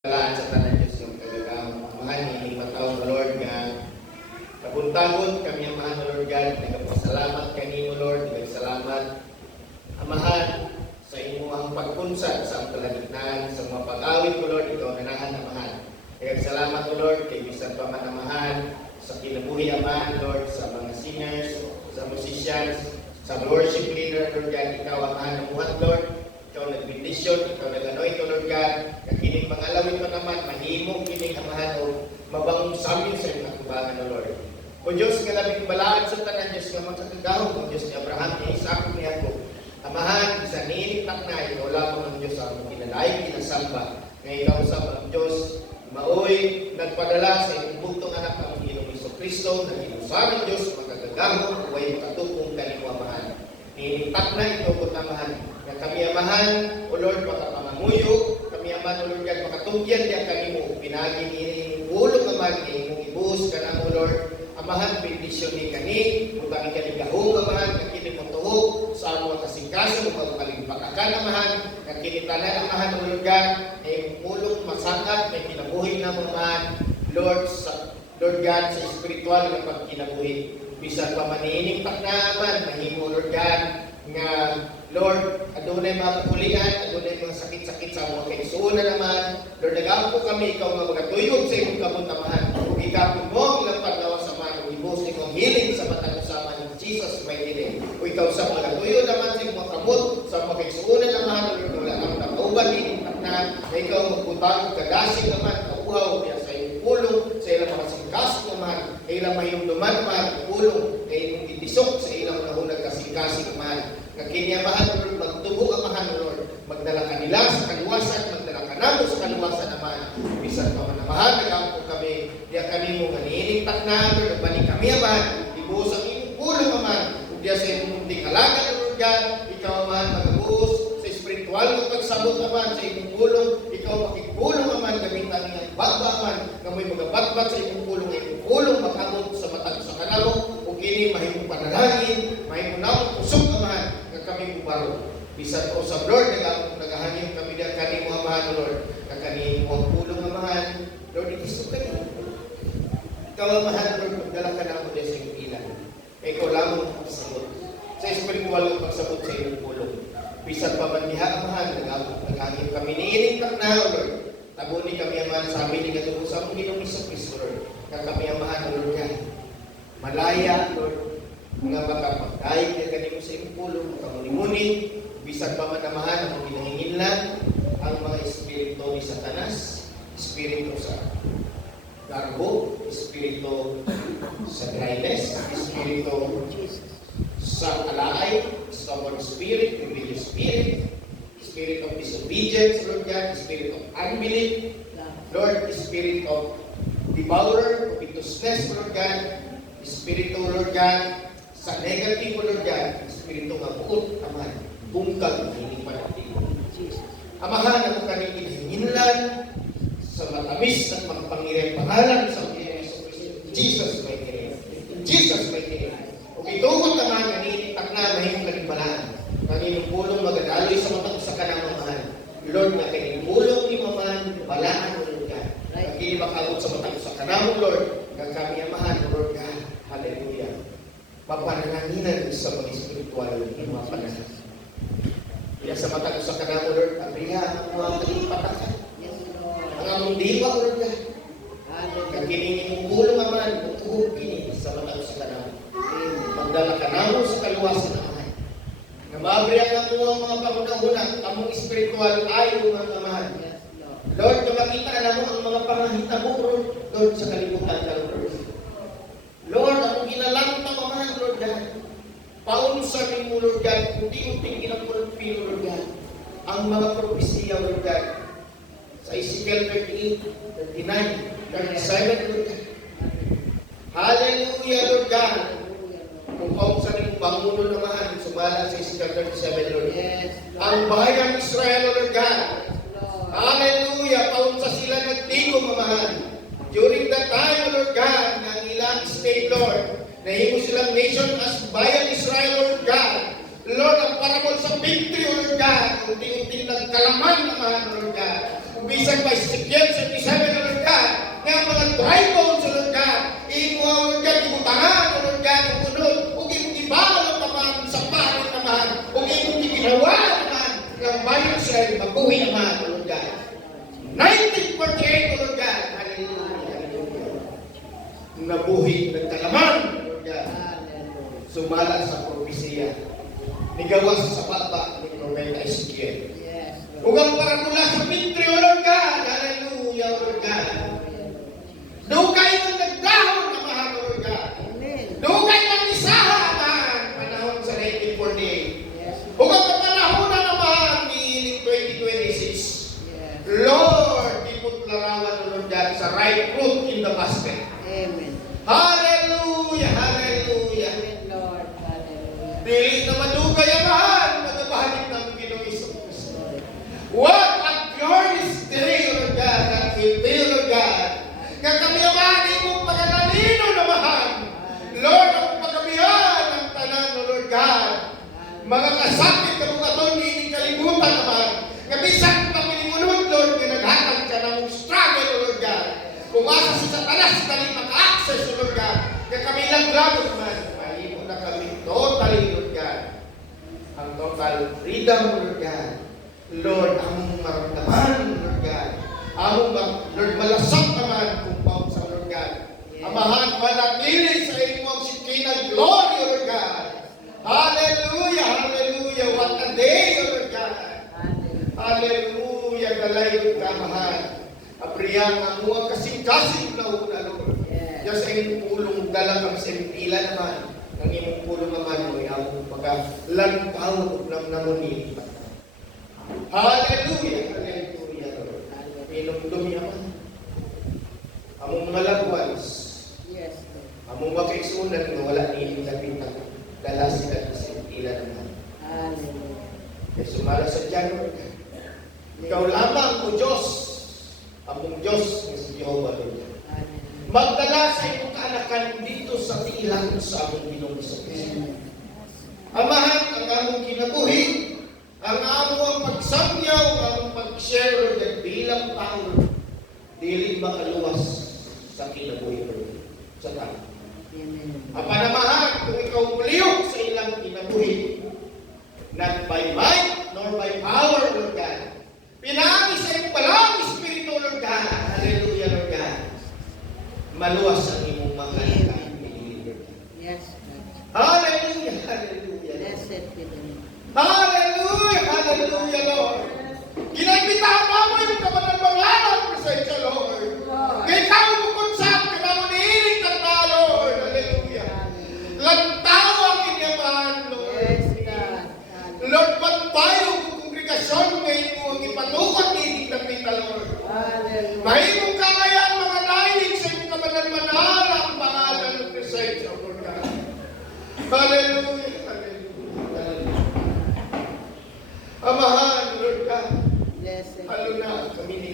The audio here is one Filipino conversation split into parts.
Kalaan sa tanan Diyos yung kagagamang mahal ni Matao Lord nga kabuntagod kami ang mahal Lord God, nagpasalamat kanimo Lord, nagpasalamat amahan sa imuhang pagkunsad sa kalagitnaan sa mga pag-awit ko Lord, ikaw nanahan amahan. Nagpasalamat ko Lord kay bisan pa man amahan sa kinabuhi amahan Lord, sa mga singers, sa musicians, sa worship leader Lord God, ikaw amahan ng buhat Lord. Ikaw nagbindisyon, ikaw nag-anoint ko Lord God, kakining mga alawin pa naman, mahimong kining amahan o mabangong samin sa iyong akubangan o Lord. O Diyos, kalabing balaan sa tanan Diyos, nga magkakagahong o Diyos ni Abraham, ni Isaac, ni Jacob. Amahan, isa ninitak na, ikaw lamang ang Diyos ang kinalaing kinasamba. Ngayon ikaw sa ang Diyos, maoy, nagpadala sa iyong buktong anak ng Panginoong Kristo, na inusamin Diyos, magkakagahong, huwag makatupong kanimo amahan. Ninitak na ito po amahan. Kami amahan, O Lord, makapangamuyo, kami amahan, O Lord God, makatugyan diya kanimo, pinagin ini ulog naman, imong ibuhos ka na, O Lord, amahan, bendisyon ni kani, utangin ka ni gahong amahan, kakini mo tuhog, sa mga kasingkaso, magpalimpakakan amahan, kakini tanan amahan, O Lord God, ay ulog, masakat, may kinabuhi na amahan, Lord God, sa espiritual na pagkinabuhi, bisan pa maniining taknaaman, mahimo, Lord God, nga Lord, adunay mga kapulian, adunay mga sakit-sakit sa mga kaigsuunan naman. Lord, nag-ampo kami, ikaw nga magatuyog sa iyong kamunamahan. Kung ikapon mo, ilang paglawa sa mga ibos, ikaw healing sa batang usama ni Jesus, may dinig. Kung ikaw sa mga tuyo naman sa iyong kamot, sa mga kaigsuunan naman, Lord, wala kang nakauban, na ikaw magputang, kagasing naman, kauhaw, sa iyong pulong, sa ilang mga singkasing naman, sa ilang mahimduman naman, pulong, sa iyong itisok, sa ilang nahunag kasing-kasing naman. Kakinyamahan, Lord, magtubo amahan, Lord. Magdala ka nila sa kaliwasan, magdala ka namo sa kaliwasan naman. Bisan pa manamahan, nag-ampo kami, diya kami mo ganiining takna, Lord, nagbalik kami amahan, ibuhos ang iyong pulong amahan, diya sa iyong munting halagan, Lord God, ikaw amahan, mag-abuhos sa espiritual ng pagsabot amahan, sa iyong pulong, ikaw makipulong amahan, gamitan niyang bagba amahan, kamoy magabatbat sa iyong pulong, makabot sa matag sa kanamo, o kini mahimong panalangin, mahimong namong pusok amahan, kami bubaro. Bisan o sa Lord, nagahangin kami dyan kanimo amahan, Lord. Kanimo ang pulong amahan. Lord, ikiso ka niyo. Ikaw amahan, Lord, magdala ka na ako dyan sa iyong ilan. Ikaw lamang ang pagsabot. Sa espiritual ang pagsabot sa iyong pulong. Bisan pa man niya amahan, nagahangin kami niining takna, Lord. Tabuni kami amahan, sabi ni Gatubo sa among Ginoong Kristo, Lord. Kami amahan, Lord, yan. Malaya, Lord. Mga makapagkain na kanimo sa iyong pulong, makamunimuni, bisan pa manamahan ang pinahinginlan, ang mga espiritu ni Satanas, espiritu sa garbo, espiritu sa dryness, espiritu sa alaay, stubborn spirit, rebellious spirit, spirit of disobedience, Lord God, spirit of unbelief, Lord, spirit of devourer, covetousness, Lord God, espiritu, Lord God, sa negative, Lord God, espiritu nga buot, amahan, bungkag, hindi pa natin. Amahan, ako kaning inahinginlan sa matamis at mga pangiriang pangalan sa Panginoon Jesus may kinin. Jesus may kinin. O itugot amahan, nanitak na, mahimong kanimbalaan. Kaninong pulong magadaloy sa matang sa kanang amahan. Lord, nga kaning pulong ni mamahan, balaan, Lord God. Kini makabot sa matang sa kanang, Lord, nga kami amahan, Lord God. Hallelujah. Papananginan sa mga espiritual ng mga panahon. Kaya sa mata ko sa kanamo, Lord, abriha ang mga kalipatakan. Ang among diwa, Lord God. Kakining pulong naman, butuhog kini sa mata ko sa kanamo. Magdala kanamo sa kaluwasan naman. Na maabriha ang mga pangunahuna, among espiritual ayaw mga amahan. Lord, makita na mo ang mga pangahitabo, Lord, sa kalibutan ka, Lord. Lord, ang ginalanta amahan, Lord God. Paunsan mo, Lord God, unti-unting ginapulpilo, Lord God. Ang mga propesiya, Lord God. Sa Ezekiel 38, 39, 37, Lord God. Hallelujah, Lord God. Kung paunsan mo, pangulo naman, sumala sa Ezekiel 37, Lord God. Ang bayang Israel, Lord God. Hallelujah, paunsa sila nagtigong amahan. During that time, Lord God, ng ilang state, Lord, nahimo silang nation as bayan Israel, Lord God. Lord, ang parabol sa victory, Lord God, unti-unting nagkalaman naman, Lord God. Bisan pa Ezekiel 37, O Lord God, nga mga dry bones, O Lord God, imo, O Lord God, ibutangan, O Lord God, ang punod, ug imong ibawal naman sa palit naman, ug imong ginawa naman, ng bayan Israel, mabuhi naman, O Lord God. 1948, O Lord God, hallelujah, hallelujah. Nabuhi, nagkalaman, O Lord God. Sumala sa propesiya. Nigawas sa baba ni Propeta Ezekiel. Ugang para mula sa pintri, O Lord God. Hallelujah, O Lord God. Dugay ng nagdahon na mahal, O Lord God. Dugay ng isaha naman, panahon sa 1948. Ugang na panahon na naman ni 2026. Lord, ipot larawan, O Lord God, sa right fruit in the basket. Amen. Hallelujah, hallelujah. Amen, Lord. Hallelujah. Dili na madugay ang mahal, magabahanin ng Ginoong Hesus. What a glorious day, Lord God, that will be, Lord God. Nga kami amani mong pagkatalino na mahal. Lord, ang pagkamihan ng tanan, Lord God. Mga kasakit na mga ito, hindi kalimutan naman. Nga bisan pa pinimunod, Lord, nga naghatag ka na mong struggle, Lord God. Kumasa si Satanas, dali maka-access, Lord God. Nga kami lang labot man. Mahimo na kami totally, Lord God. Ang total freedom, Lord God. Lord, among maramdaman, Lord God. Among Lord, malasap naman kung paon sa Lord God. Amahan, manatili sa imong sikinang glory, Lord God. Hallelujah, hallelujah. What a day, Lord God. Hallelujah, galay ka, mahal. Abriyang ang mga kasing-kasing na una, Lord. Diyos ay imong pulong dala kami sa impila naman. Ang imong pulong naman mo, among pagkalantaw at namnamunin. Hallelujah, hallelujah, Lord. Pinumdumi naman. Among mga loved ones. Yes, Among mga kaisunan na wala nilang lapitan. Dala sila sa impila naman. hallelujah. Kaya sumala sa Diyan, Lord. Ikaw lamang, O Diyos. Among Diyos na si Jehovah, Lord. Magdala sa iyong kaanakan dito sa tiilan sa among Ginoong Hesus. Amahan ang among kinabuhi, ang among pagsangyaw, ang among pag-share, Lord, at bilang tao, dili makaluwas sa kinabuhi, Lord, sa tao. Apanamahan, kung ikaw muliyok sa ilang kinabuhi, not by might, nor by power, Lord God. Pinagi sa iyong balang Espiritu, Lord God. Hallelujah, Lord God. Maluwas ang imong mga ilang. Yes, Hallelujah, hallelujah. blessed be the name. Hallelujah, hallelujah, Lord. Ginagbitahan mo yung kapanagbangalan sa ito, Lord. Kaya ikaw bukod sa akin, kaya mo niinig ng na, Lord. Hallelujah. Lantaw ang kinyaman, Lord. Yes, God. Lord, bantay ang kongregasyon ngayon mo ang ipatukot niinig ng kita, Lord. Hallelujah. Mahimong kakayan mga dahilig sa iyong kapanagbangalan ang pangalan ng Christ, Lord God. Hallelujah, hallelujah. Amahan, Lord God. Blessed. Halo na kami ni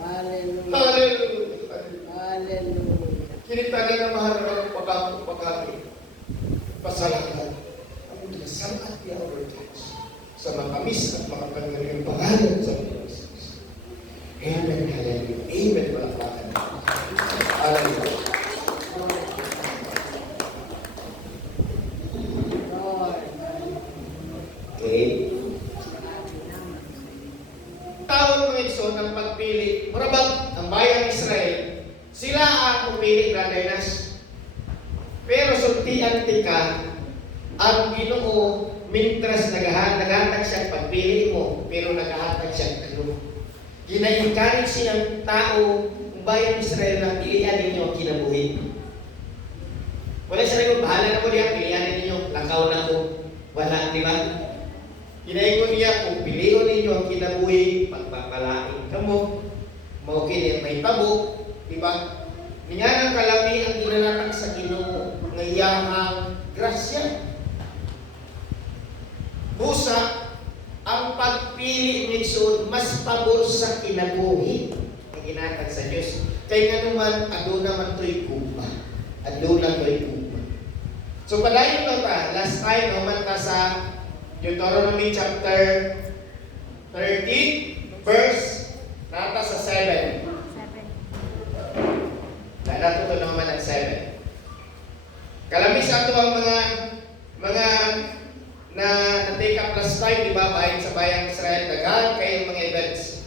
Hallelujah. Hallelujah. Hallelujah. Kinita na na mahal ng pagkakami. Pasalamat. Ang salamat niya, Lord Jesus. Sa makamis at makapangaling pangalan sa Diyos. Amen. Hallelujah. Amen. Palakpakan. Hallelujah. Lord. Okay. Tawag mga iso ng pagpili. Marabang ang bayang Israel. Sila ang pumili, Brother Nas. Pero sultian tika, ang Ginoo, mintras naghahatag siya pagpili mo, pero naghahatag siya ano. Gina-encourage siyang tao, ang bayang Israel na pilihan ninyo ang kinabuhi. Wala siya rin bahala na ko diya, pilihan ninyo, lakaw na ko. Wala, di ba? Ginaingon niya, kung pilihan ninyo ang kinabuhi, pagpapalain ka mo, maukin may tabo, di ba? Nga ng kalami ang ginanatag sa Ginoo, ngayang grasya. Busa, ang pagpili ni Jesús mas pabor sa kinabuhi ang ginatag sa Diyos. Kaya nga naman, ado naman to'y kupa. Ado na to'y kupa. So, padayon lang ta, last time, naman ta sa Deuteronomy chapter 30, verse nata sa 7. Nadato to naman ang 7. Kalamis ato ang mga na take up last time, di ba, bahin sa bayang Israel, daghan kayong mga events.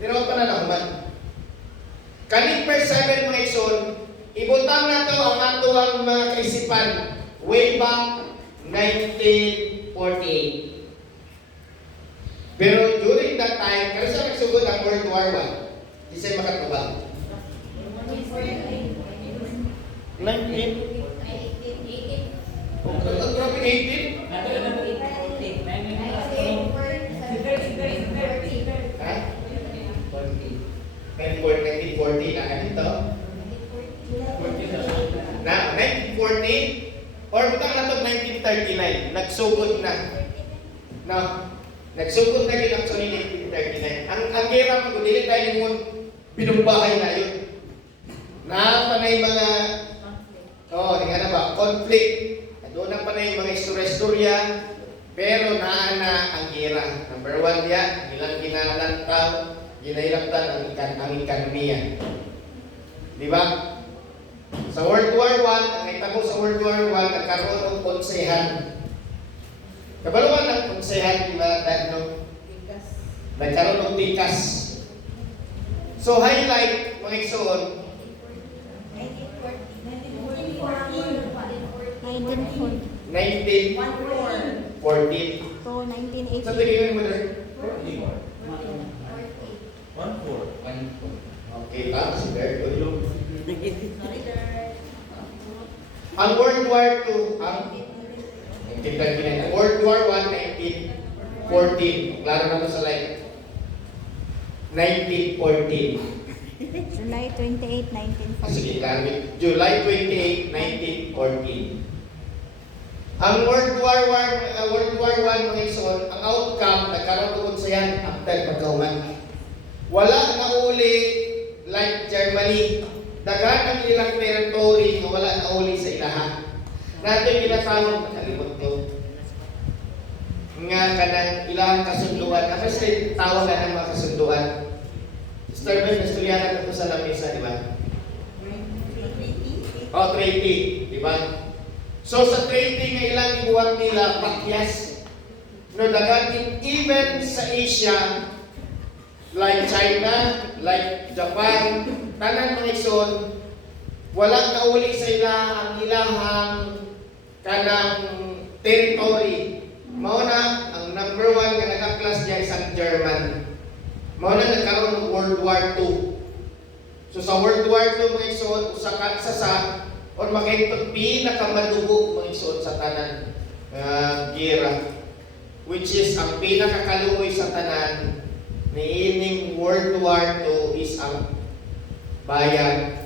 Pero pa na naman. Kaning verse 7 mga igsoon, ibutang na to ang ato ang mga kaisipan way back 1948. Pero during that time, kaya siya nagsugod ang World War I. Di siya makatubang. 19? Ang grabe 18? Ha? 1940 na dito? Na 1940? Or butang na to 1939, nagsugod na. No? Nagsugod na yun actually 1939. Ang gera mo, kung dili tayo mo binumbahay na yun. Panay mga di nga na ba, conflict. Doon na panay mga istorya-istorya, pero naana ang gera. Number 1 diya, ilang ginalantaw, ginahilaptan ang ekonomiya. Di ba? Sa World War I, ang itabo sa World War I, nagkaroon ng konsehan. Kabaluan ng konsehan, di ba? Nagkaroon ng tikas. So, highlight, mga igsoon, 1914. So, 1980. Sa tingin mo na? 1-4. Okay ba? Sige. Ang World War II, ang 1939. World War I, 1914. Klaro na to sa live. 1914. July 28, 1940. Sige, klaro. July 28, 1914. Ang World War I, mga igsoon, ang outcome, nagkaroon sa yan after pagkauman. Wala na uli like Germany. Daghan ang ilang territory na wala na uli sa ilaha. Natin ginatawag, makalimot ko, nga kanang ilang kasunduan. Kasi tawagan ng mga kasunduan. Sister Ben, nasturyanan ko sa lamesa, di ba? Treaty, di ba? So sa treaty nga ilang ibuwag nila, pakyas. No, daghan even sa Asia, like China, like Japan, tanan mga igsoon, walang nauli sa ila ang ilahang kanang territory. Mao na ang number 1 nga nagaklas diya isang German. Mao na nagkaroon ng World War II. So sa World War II mga igsoon, usa or makitong pinakamadugo mga igsoon sa tanan gera, which is ang pinakakaluoy sa tanan niining World War II is ang bayan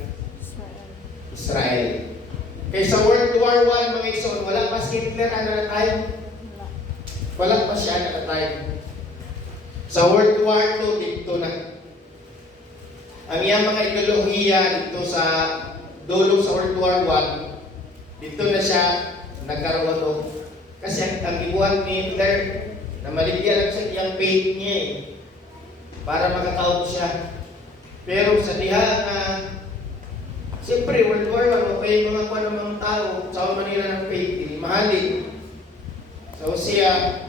Israel. Kaya sa World War I, mga igsoon, wala pa si Hitler na time. Wala pa siya na time. Sa World War II, dito na. Ang iyang mga ideolohiya dito sa dulong sa World War I, dito na siya nagkaroon. Kasi ang ibuhan ni Hitler, na maligyan lang sa iyang faith niya para makakaon siya. Pero sa diha na siyempre World War I, okay mga kuha ng mga tao sa Manila ng faith, mahalin. So siya,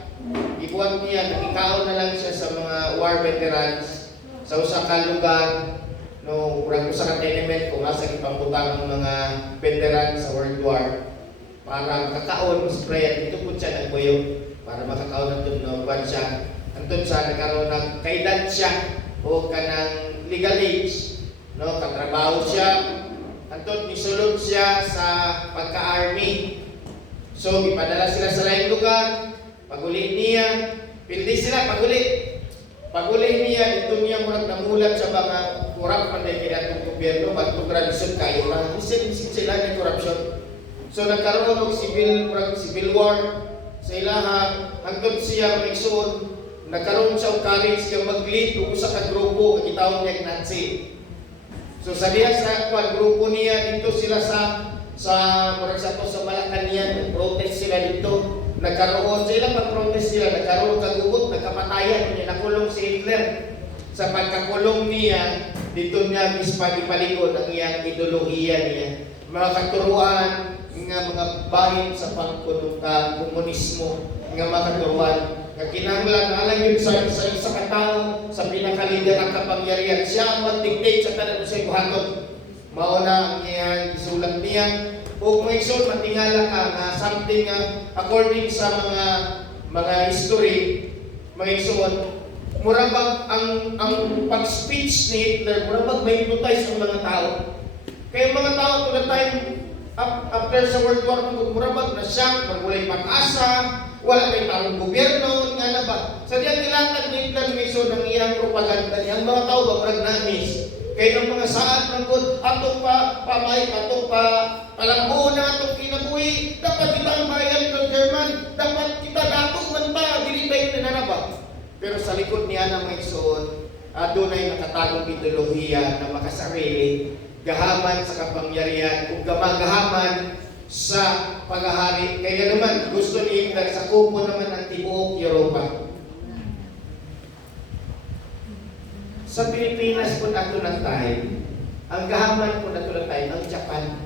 ibuhat niya, nakikaon na lang siya sa mga war veterans sa usa ka lugar, no, urang usa ka tenement kung asa gipambutang ang mga veterans sa World War para makakaon, spray dito po siya nagbuyo para makakaon ng no, kwan siya. Antun sa nagkaroon ng kaedad siya o kanang legal age, no, katrabaho siya. Antun misulod siya sa pagka-army. So ipadala sila sa laing lugar, paguli niya, pildi sila paguli. Paguli niya dito niya murag namulat sa mga kurap panday kinatong gobyerno magtong tradisyon kayo lang isin sila ng corruption. So nagkaroon ng civil war sa ilaha hangtod siya magsuon. Nagkaroon siya og courage siya mag-lead og usa ka grupo nga gitawag niya Nazi. So sa diha sa grupo niya dito sila sa murag sa to sa Malacañang protest sila dito. Nagkaroon sila pag-protest sila, nagkaroon kagubot, nagkapat kamatayan niya, nakulong si Hitler. Sa pagkakulong niya, dito niya ipalikod ang iyang ideolohiya niya. Mga katuruan, nga mga bahin sa pangkomunismo, nga mga katuruan, nga kinahanglan alam yun sa isa katao, sa pinakalider ng kapangyarihan. Siya ang mag-dictate sa tanan sa buhaton. Mauna ang iyang isulat niya. O kung isul, matingala ka na something according sa mga history, mga isul, murabag ang pag-speech ni Hitler, murabag may hypnotize ang mga tao. Kaya mga tao to the time, after sa World War II, murabag na siya, magulay pag-asa, wala may tarong gobyerno, nga na ba? Sa diyan nilatag ni Hitler may isul ng iyang propaganda niya, ang mga tao ba, pragnamis. Kaya ng mga saat ng good, atong pamay, atong palambuho na atong kinabuhi, dapat kita ang bayan ng German, dapat kita datong man pa, dilibay na nanaba. Pero sa likod niya ng mga igsoon, doon ay nakatagong ideolohiya na makasarili, gahaman sa kapangyarihan, kung gamagahaman sa paghahari. Kaya naman, gusto ni Hitler sa kupo naman ng tibuok Europa. Sa Pilipinas po nato ng time, ang gahaman po nato ng time, ang Japan.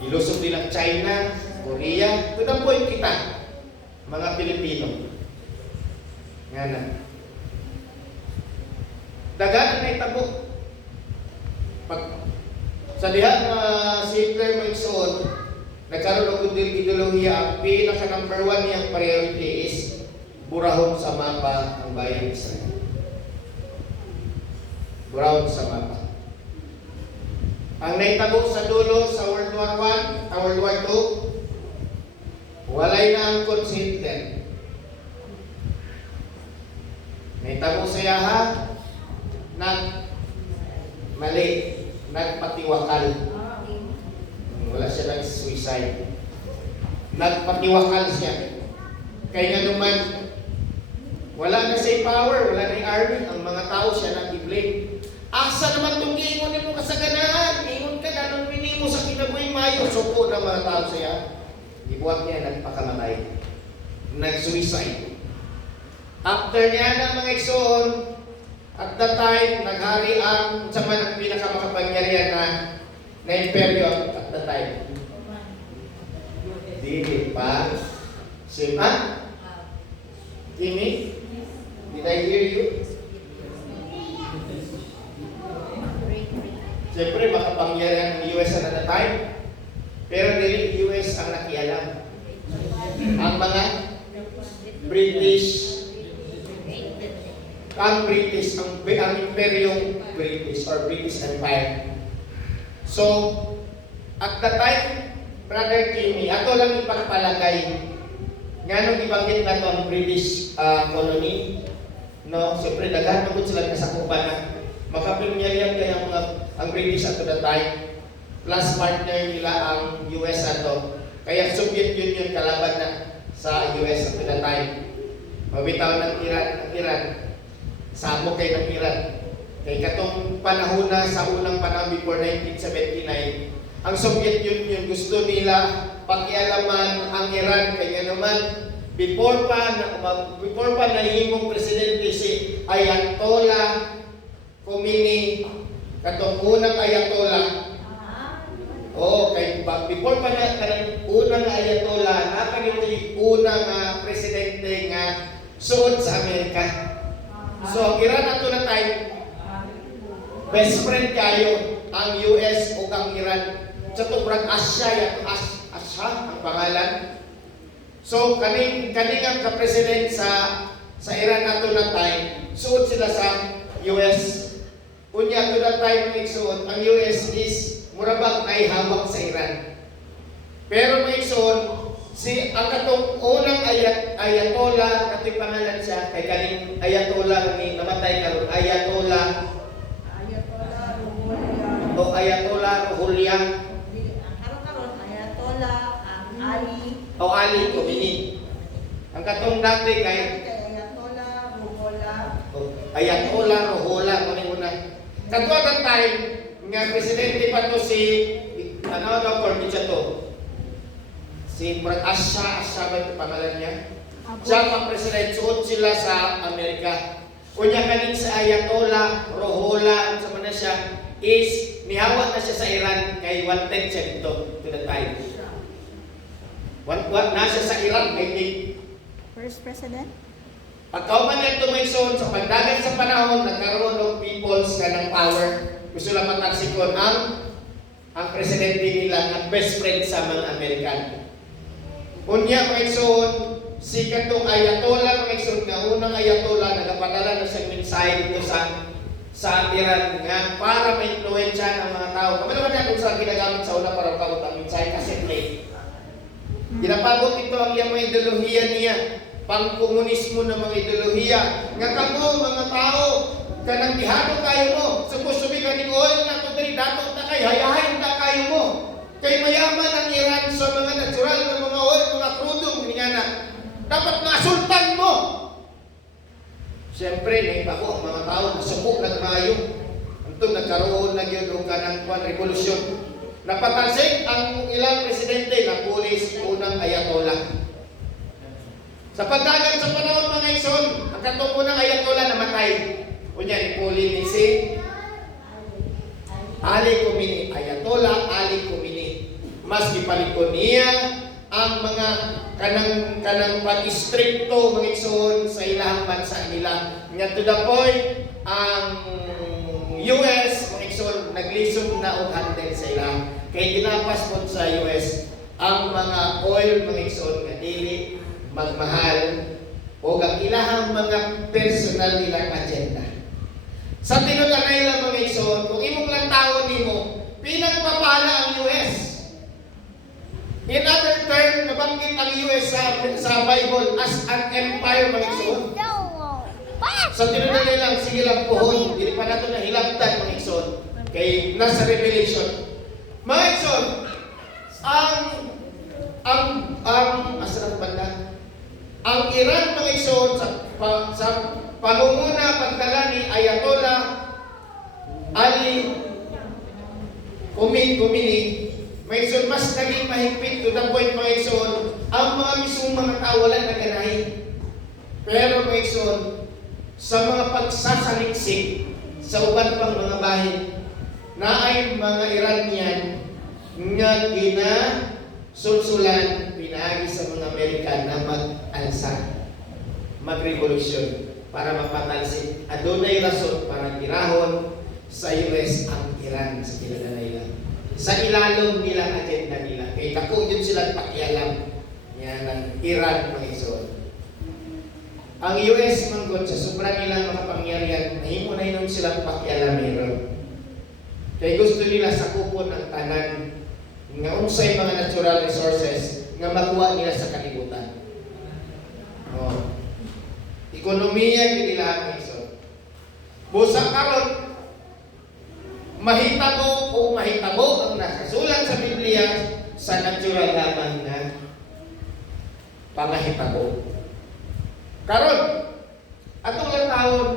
Ilusog din ang China, Korea, to the point kita, mga Pilipino. Nga na. Daganan na itabo. Sa diha na si Hitler Maxson, nagkaroon ng ideolohiya, ang pinaka number 1 niyang priority is burahon sa mapa ang bayan Israel. Burahon sa mapa. Ang naitabo sa dulo sa World War I, World War II, walay na ang si Hitler. Naitabo sa yaha, mali, nagpatiwakal. Wala siya nag-suicide. Nagpatiwakal siya. Kaya nga naman, wala na siya power, wala na yung army, ang mga tao siya nag-blame. Asa naman itong giingon mo kasaganahan? Giingon ka na nung minimo sa kinabuhi mayo. Suko ng mga tao siya. Ibuhat niya, nagpakamatay. Nag-suicide. After niya ng mga igsoon, at that time, naghari ang sa man ang pinakamakapangyarihan na imperyo at that time. Dili pa. Sima? Kimi? Did I hear you? Siyempre, makapangyarihan ng US at that time. Pero dili US ang nakialam. Ang mga British, ang imperyong British or British Empire. So, at the time, Brother Kimi, ato lang ipagpalagay nga nung ibanggit na ito ang British colony, no? Siyempre, daghan magod sila kasakupan na makapinyarihan kaya ang British at the time, plus partner nila ang US ato. Kaya Soviet Union kalaban na sa US at the time. Mabitaw ng Iran. Sabog kay ng Iran. Kay katong panahon na sa unang panahon before 1979, ang Soviet Union gusto nila pakialaman ang Iran. Kaya naman, before pa nahimong presidente si Ayatollah Khomeini, katong unang Ayatollah, before pa na kanang unang Ayatollah, napagiti unang presidente nga suod sa Amerika. So, ang Iran ato na time, best friend kayo ang US o ang Iran. Sa tubrang Asya ang pangalan. So, kaning ang ka-president sa Iran ato na time, suod sila sa US. Unya ato na time ng igsuon, ang US is murabag na ihawak sa Iran. Pero may igsuon, ang katong unang Ayatollah, katong pangalan siya, kay kaning Ayatollah ni namatay karon, Ayatollah Ruhollah. Karon Ayatollah Ali. Ali Khomeini. Ang katong dati kay Ayatollah Ruhollah ko ni una. Kadto at time nga presidente pa to si Si Murad Asya ba ito pangalan niya? Siya ang president, suot sila sa Amerika. Kunya kanin sa Ayatollah, Rohola, sa mana siya, is nihawa na siya sa Iran, kay wanted siya dito, to the time. Nasa sa Iran, I think. First president? Pagkauman niya tumayson, sa pagdagan sa panahon, nagkaroon ng peoples ka ng power. Gusto lang matansikon ang presidente nila, ang best friend sa mga Amerikan. Unya, tumayson, si katong Ayatollah, tumayson, nga unang Ayatollah, nagapadala na siyang mensahe dito sa Iran nga para ma-influensya ng mga tao. Kami naman na kung saan ginagamit sa una para pagod ang mensahe kasi play. Ginapagod ito ang iyang mga ideolohiya niya, pang-komunismo ng mga ideolohiya. Nga kamo mga tao, kanang gihado kayo mo, supposed to be kaning oil na ito dali, dapat na kayo, hayahin na kayo mo. Kay mayaman ang Iran sa mga natural na mga oil, mga krudong, nga dapat maasultan mo. Siyempre, nahibago ang mga tao, nasubok na mayo. Ito, nagkaroon na yun o kanang revolusyon. Napatalsik ang ilang presidente na pulis unang Ayatollah. Sa pagdagan sa panahon mga ison, ang katong unang Ayatollah namatay. Kunya ni puli ni si Ali Khamenei, Ayatollah Ali Khamenei. Mas gipalikon niya ang mga kanang pag-istrikto mga ison sa ilang bansa nila. Nga to the point, ang US mga ison naglisod na og handle sa ilang. Kay ginapas po sa US ang mga oil mga ison nga dili magmahal o ang ilahang mga personal nilang agenda. Sa tinutanay lang mga ison, kung imong lang tao nimo, pinagpapala ang US. In other term, nabanggit ang US sa Bible as an empire mga ison. Sa tinutanay lang, sige lang puhon, hindi pa nato na hilabtan mga ison. Kay nasa Revelation. Mga ison, asarap banda? Ang Iran mga ison sa pangunguna pagdala ni Ayatollah Ali Khamenei, mga ison mas naging mahigpit to the point mga ison, ang mga mismong mga tao wala naganahin. Pero mga ison, sa mga pagsasaliksik sa uban pang mga bahin, na ay mga Iranian nga sulsulan pinaagi sa mga Amerikan na mag-alsa, mag-revolusyon para mapatalsik. Adunay rason para girahon sa US ang Iran sa kinaganay lang. Sa ilalong nila agenda nila. Kaya dako yun silang pakialam yan ng Iran mga ison. Ang US manggod sa sobrang nilang makapangyarihan, nahimo na yun silang pakialam meron. Kaya gusto nila sakupon ang tanan nga unsay mga natural resources nga makuha nila sa kalibutan. Ekonomiya gid nila ang iso. Busa karon mahitabo ang nakasulat sa Biblia sa natural lamang na pangahitabo. Karon atong lang taon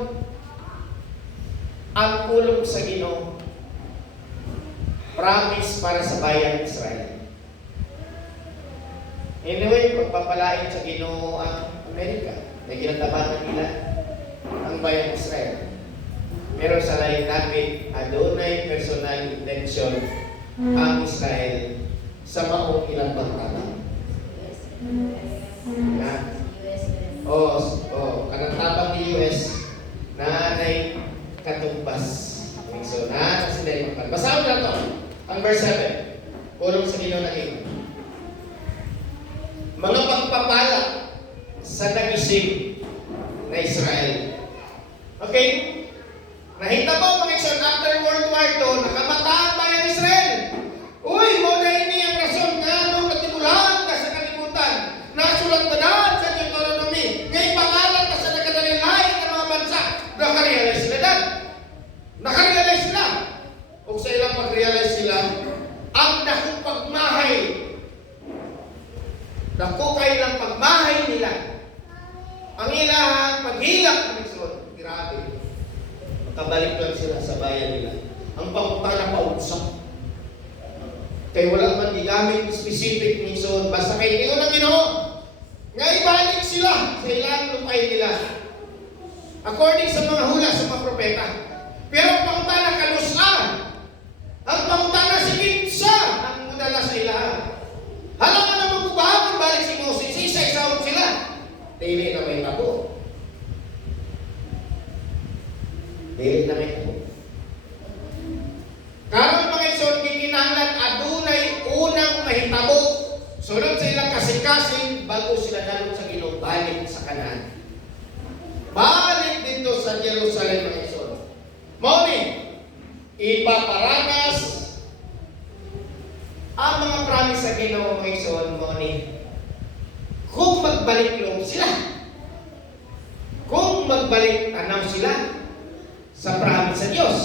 ang pulong sa Ginoo, promise para sa bayan ng Israel. Anyway, pagpapalain sa Ginoo ang Amerika, na ginatabangan nila ang bayan ng Israel. Pero sa lain namin, adunay personal intention ang Israel sa maong ilang pagtabang. Kanang tabang ni US na nay katumbas. So, na sila yung kapal. Basahin na ito. Ang verse 7. Pulong sa Ginoo na ito. Mga pagpapala sa nagising na Israel. Okay? Nahita mo mga ison after World War II, nakamataan pa yung Israel. Uy, mo na ini ang rason nga nung natibulahan ka sa kalibutan. Nasulat ba daan sa Deuteronomy? Ngayon pangalan ka sa nakadalilahin ng mga bansa. Nakarealize sila daan. Nakarealize sila. O sa ilang pag-realize sila, ang dakong pagmahay. Dako kayo ng pagmahay nila. Ang ilang paghilak ng Israel. Grabe. Makabalik lang sila sa bayan nila. Ang pangutang na pausap. Kaya wala man gigamit specific mission. Basta kay Ginoo ng Ginoo. nga ibalik sila sa ilang lupay nila. According sa mga hula sa mga propeta. Pero ang pangutana kalusa. Ang pangutana si Kinsa ang mudala sa ilahan. Halang na magbubahan balik si Moses. Isa-isawag sila. Dili na may tabo. Dili na may tabo. Karon mga ison, gikinahanglan adunay unang mahitabo. Sunod sa ilang kasing-kasing bago sila nalot sa Ginoo balik sa Kanaan. Balik dito sa Jerusalem mga ison. Mao ni ipaparanas ang mga promise sa Ginoo mga ison, mao ni kung magbalik loob sila. Kung magbalik tanaw sila sa promise sa Diyos.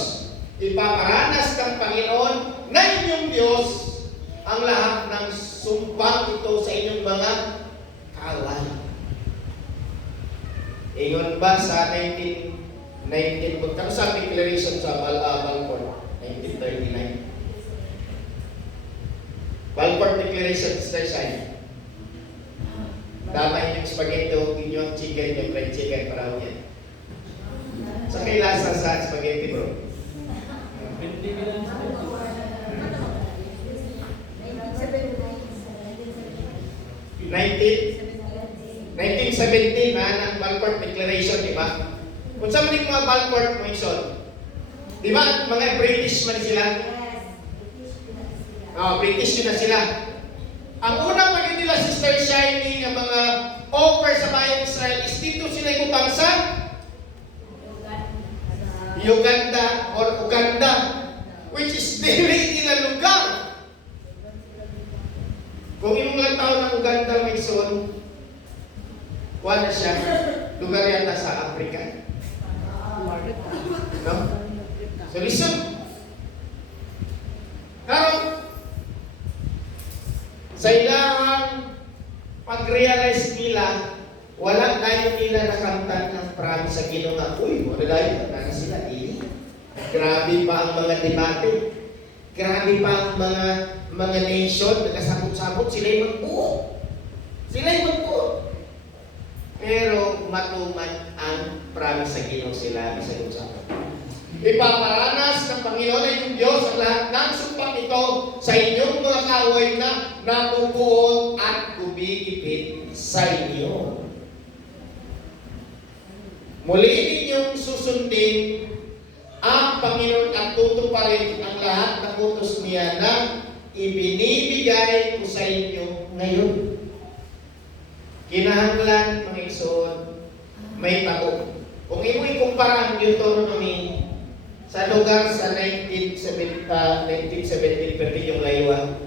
Ipaparanas ng Panginoon na inyong Diyos ang lahat ng sumpang ito sa inyong mga kawan. Ingon ba sa 19 kung sa declaration sa Balfour, 1939. Balfour Declaration, Sister Shine. Tama yung spaghetti o inyong chicken, yung fried chicken para yan. Sa kailasa sa spaghetti bro. 1917 ng Balfour Declaration, di ba? Kung saan man yung mga Balfour Commission, di ba? Mga British man sila. British yun na sila. Ang unang pagin nila, Sister Shiny, ang mga offer sa bayang Israel is dito sila ikutang sa Uganda or Uganda, which is dili nila lugar. Kung imong lang tao ng Uganda, may son, kuha na siya, lugar yata sa Africa. No? So listen. Karon, sa ilang pag-realize nila, wala tayo nila nakamtan ng promise sa Ginoo nga, uy, wala tayo, na sila, grabe pa ang mga debate. Grabe pa ang mga nation, nagkasabot-sabot, sila'y magbuo. Sila'y magbuo. Pero matuman ang promise sa Ginoo sila, isang-usapot. Ipaparanas ng Panginoon ay yung Diyos ang lahat ng sumpang ito sa inyong mga kaaway na nabubuon at kumikipit sa inyo. Muli ninyong susundin ang Panginoon at tutuparin ang lahat ng utos niya na ibinibigay ko sa inyo ngayon. Kinahanglan, mga igsoon, may tabo. Kung imo ikumpara ang Deuteronomy sa lugar sa 1917, pwede yung layuan.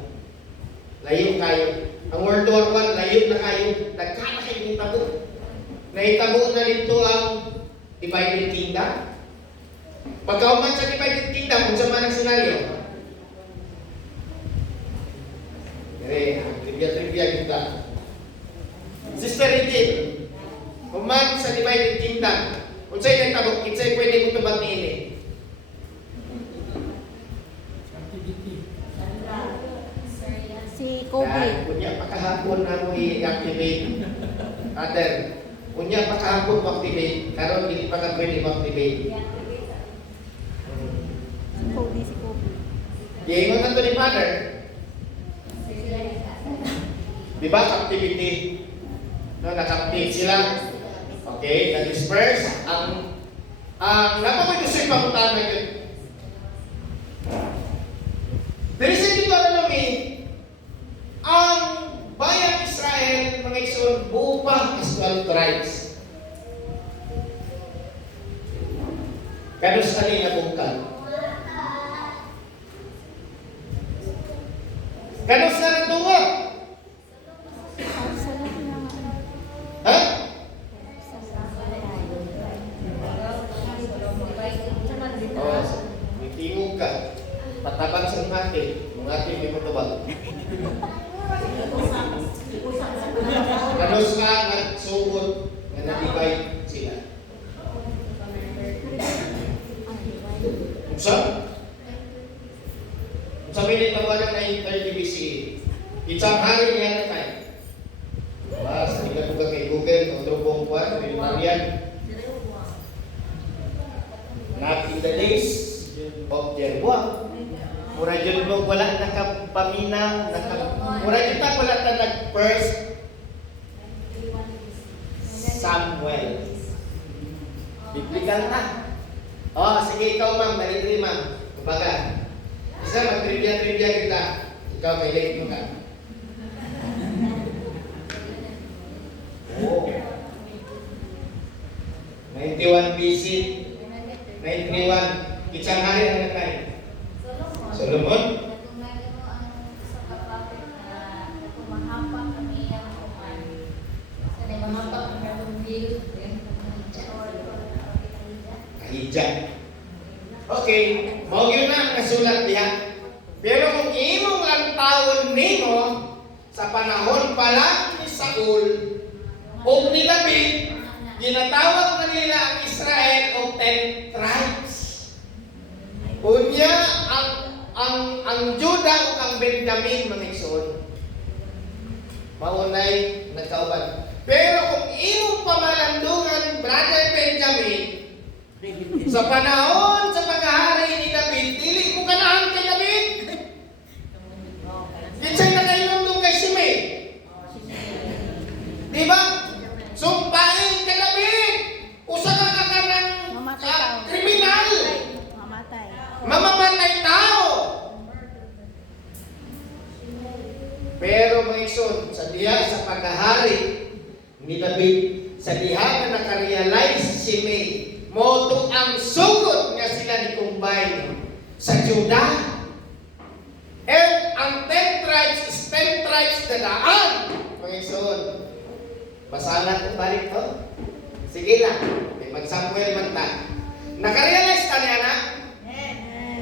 Layo kayo. Ang World War I, layo na kayo. Nagkana kayo ng tabo. Naitabo na dito ang divided kingdom. Pagkauman sa divided kingdom, kung sa manang senaryo. Trivia kita. Sister Edith, kuman sa divided kingdom, kung sa'yo nagtabok, kinsa'y pwede mo tubag ni ini. Si Kobe. Kunya pakahapon na mo i-activate. Father, kunya pakahapon mo activate. Karon hindi pa ka pwede mo-activate. Si Kobe, si Kobe. Ingon na to ni Father. Di ba? Activity. No, naka-active sila. Okay, na-disperse. Ang napamoy ko sa'yo pangutanan yun. There is a Deuteronomy. Ang bayang Israel, mga igsoon, buo pa as 12 tribes. Kanos ali na bungkal. Kanos na natungo? Ha? Oh, mitingog ka. Patabang sa ngati. Ngati may matubag. Kanos ka at sugod na na-divide sila. Saan? Sabi ni tawanan na yung 30 BCE. Isang hari niya na tayo. Sa ikaw in the days of Jeroboam. Mura jud mo wala nakapamina, mura jud ta wala ta nag-first Samuel. Biblical na. Oh, sige ikaw ma'am, dali ma'am. Kumbaga, isa mag-trivia kita. Ikaw may late mo ka. Oh. 91 BC, 931. Kitsang hari ang natay. Solomon. Ahijah. Okay, mao gyud na nasulat diha. Pero kung imong lang taon nimo sa panahon pa lang ni Saul o ni David, ginatawag na nila ang Israel o 10 tribes. Unya ang Judah o ang Benjamin mga igsoon. Maunay nagkauban. Pero kung imong pamalandungan, Brother Benjamin, sa panahon sa paghahari ni David, dili mo ganahan kay David. Kinsay nakainom kay Shimei. Di ba? Sumpain kay David. Usa ka kanang kriminal. Mamamatay tao. Pero mga igsoon, sa diha sa paghahari ni David, sa diha na nakarealize si Shimei, moto ang sugod nga sila ni combine sa Judah. And ang 10 tribes is 10 tribes na daan. Mga igsoon, basahan ko balik to. Sige lang, may mag-Samuel man ta. Nakarealize ka niya na?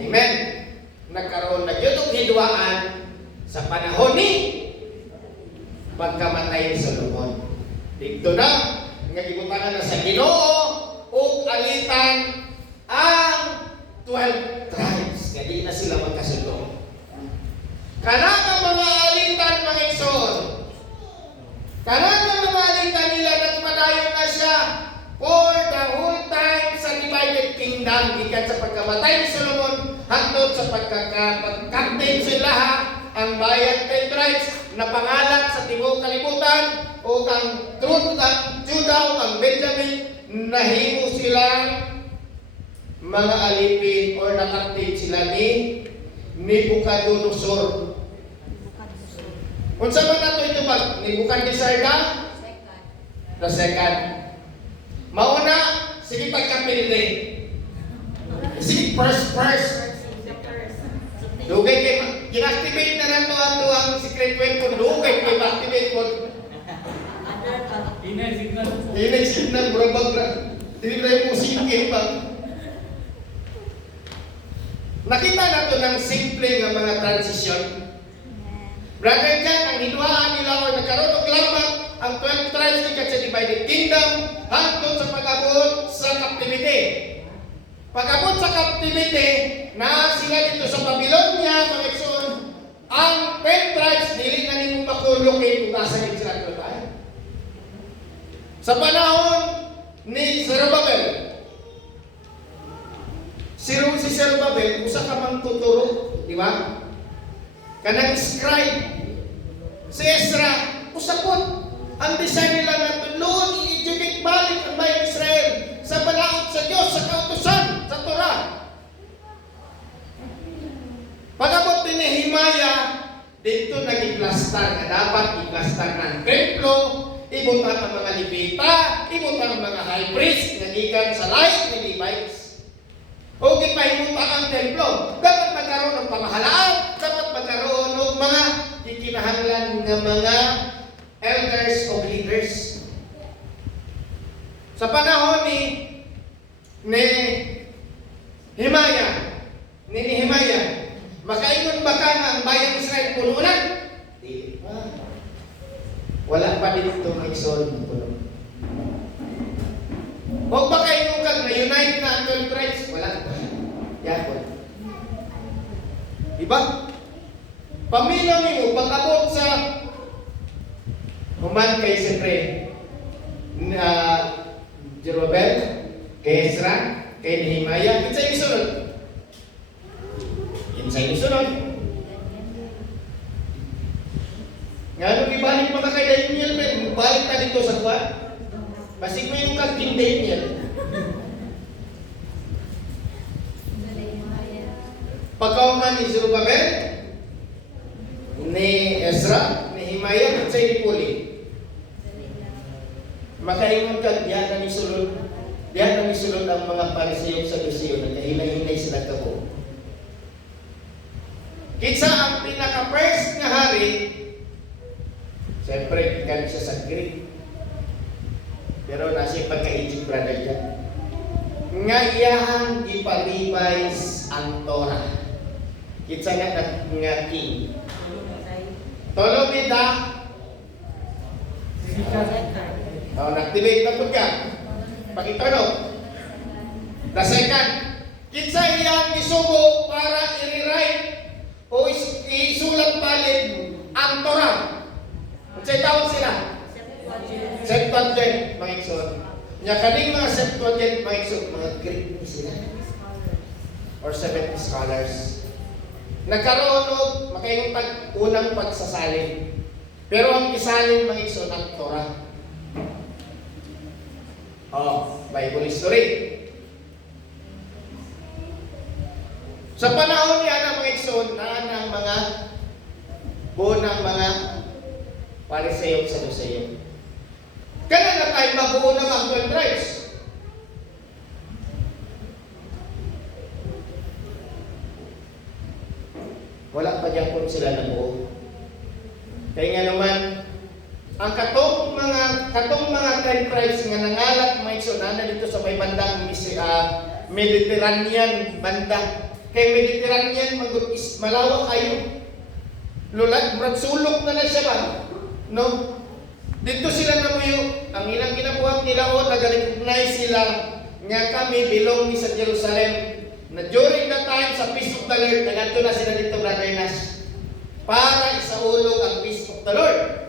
Amen. Nagkaroon na yun ang hidwaan sa panahon ni pagkamatay ni Solomon. Dito na, nga gibutangan na sa Ginoo o alitan ang 12 tribes. Nga di na sila magkasundo. Kanang mga alitan mga igsoon. Kanang mga alitan nila nagpadayon na siya for the whole time sa divided kingdom. Ikan sa pagkamatay ni Solomon hangtod sa pagkakapag-captain sila ang bayan 10 tribes na pangalan sa tibuok kalibutan o ang Judah o ang Benjamin, nahimo silang mga alipin or nakaptin sila ni Nebuchadnezzar. Unsa man nato ito ba? Nebuchadnezzar ka? The second. Mauna, sige pagkapilde. Sige first. Dugay kay ginactivate na nato ato ang secret weapon. Dugay kay activate po. Inay signal bro bag. Dili ra mo singkin pa. Nakita nato ng simple nga mga transition. Brother Jan, ang hidwaan nila o nagkaroon og lamang ang 12 tribes ni sa divided kingdom hangtod sa pag-abot sa captivity. Pag-abot sa captivity, na sila dito sa Babylonia, mga igsoon, ang 10 tribes, dili na nimo makulokate kung nasa din sila tayo. Sa panahon ni Zerubbabel, si Zerubbabel, usa ka mang tuturo, di ba? Kanang scribe. Si Ezra, usapot. Ang design nila na tulungan, i-educate balik ang bayan Israel sa balaod sa Diyos, sa kautusan, sa Torah. Pag-abot din ni Nehemia, dito nag-i-plastar na dapat i-plastar ng templo, ibutan ang mga Levita, ibutan ang mga high priest, nagikan sa life ni Levites. O gipahimutan ang templo. Dapat magkaroon ng pamahalaan, dapat magkaroon ng mga kikinahanglan ng mga elders o leaders. Sa panahon ni Nehemia, makaingon ba ka nga ang bayan Israel pununan? Di pa. Wala pa dito itong exol ng puno. Huwag ba kayo kag na-unite na ang 12 tribes? Wala pa. Yan. Diba? Pamilya niyo, pag-abot sa human kay siyempre Zerubbabel, kay Ezra, kay Nehemiah, kinsay misunod? Kinsay misunod? Nga nung ibalik mo ka kay Daniel, balik na dito sa kuwan. Basig mo yung King Daniel. Pagkauman ni Zerubbabel, ni Ezra, Nehemiah, kinsay ni Puli. Makaingon ka, diyan na misulod. Diyan na misulod ang mga Pariseo sa Diyosiyo na kahinay-hinay sila kabo. Kitsa ang pinaka-first nga hari, siyempre, galing siya sa Greek. Pero nasa pagka-Egypt brother dyan. Nga iyahang iparibais ang Torah. Kitsa nga king. Tolo bida. Nag-debate na po ka. Pakitano. The second, kitsa iyang isugo para i-rewrite o isulat balik ang Torah. Unsay tawag sila? Septuagint, mga igsoon. Nya kaning mga Septuagint, mga igsoon, mga Greek ni sila. Or 70 scholars. Nagkaroon og makaingon unang pagsasalin. Pero ang isalin, mga igsoon, ang Torah. Bible history. Sa panahon niya ng mga igsoon, ng mga bunang mga Pariseo sa Diyosiyo. Kaya na tayo mabuo ng mga 12 tribes. Wala pa dyan kung sila nabuo. Kaya nga naman, ang katong mga 10 tribes nga nangalat may sunana dito sa may bandang Mediterranean banda. Kay Mediterranean malawak kayo. Lulat, sulok na siya ba? No? Dito sila namuyo. Ang ilang ginabuhat nila o nag-recognize sila nga kami belong ni sa Jerusalem. Na during the time sa Feast of the Lord, naganto na sila dito, Brother Nash, para isaulog ang Feast of the Lord.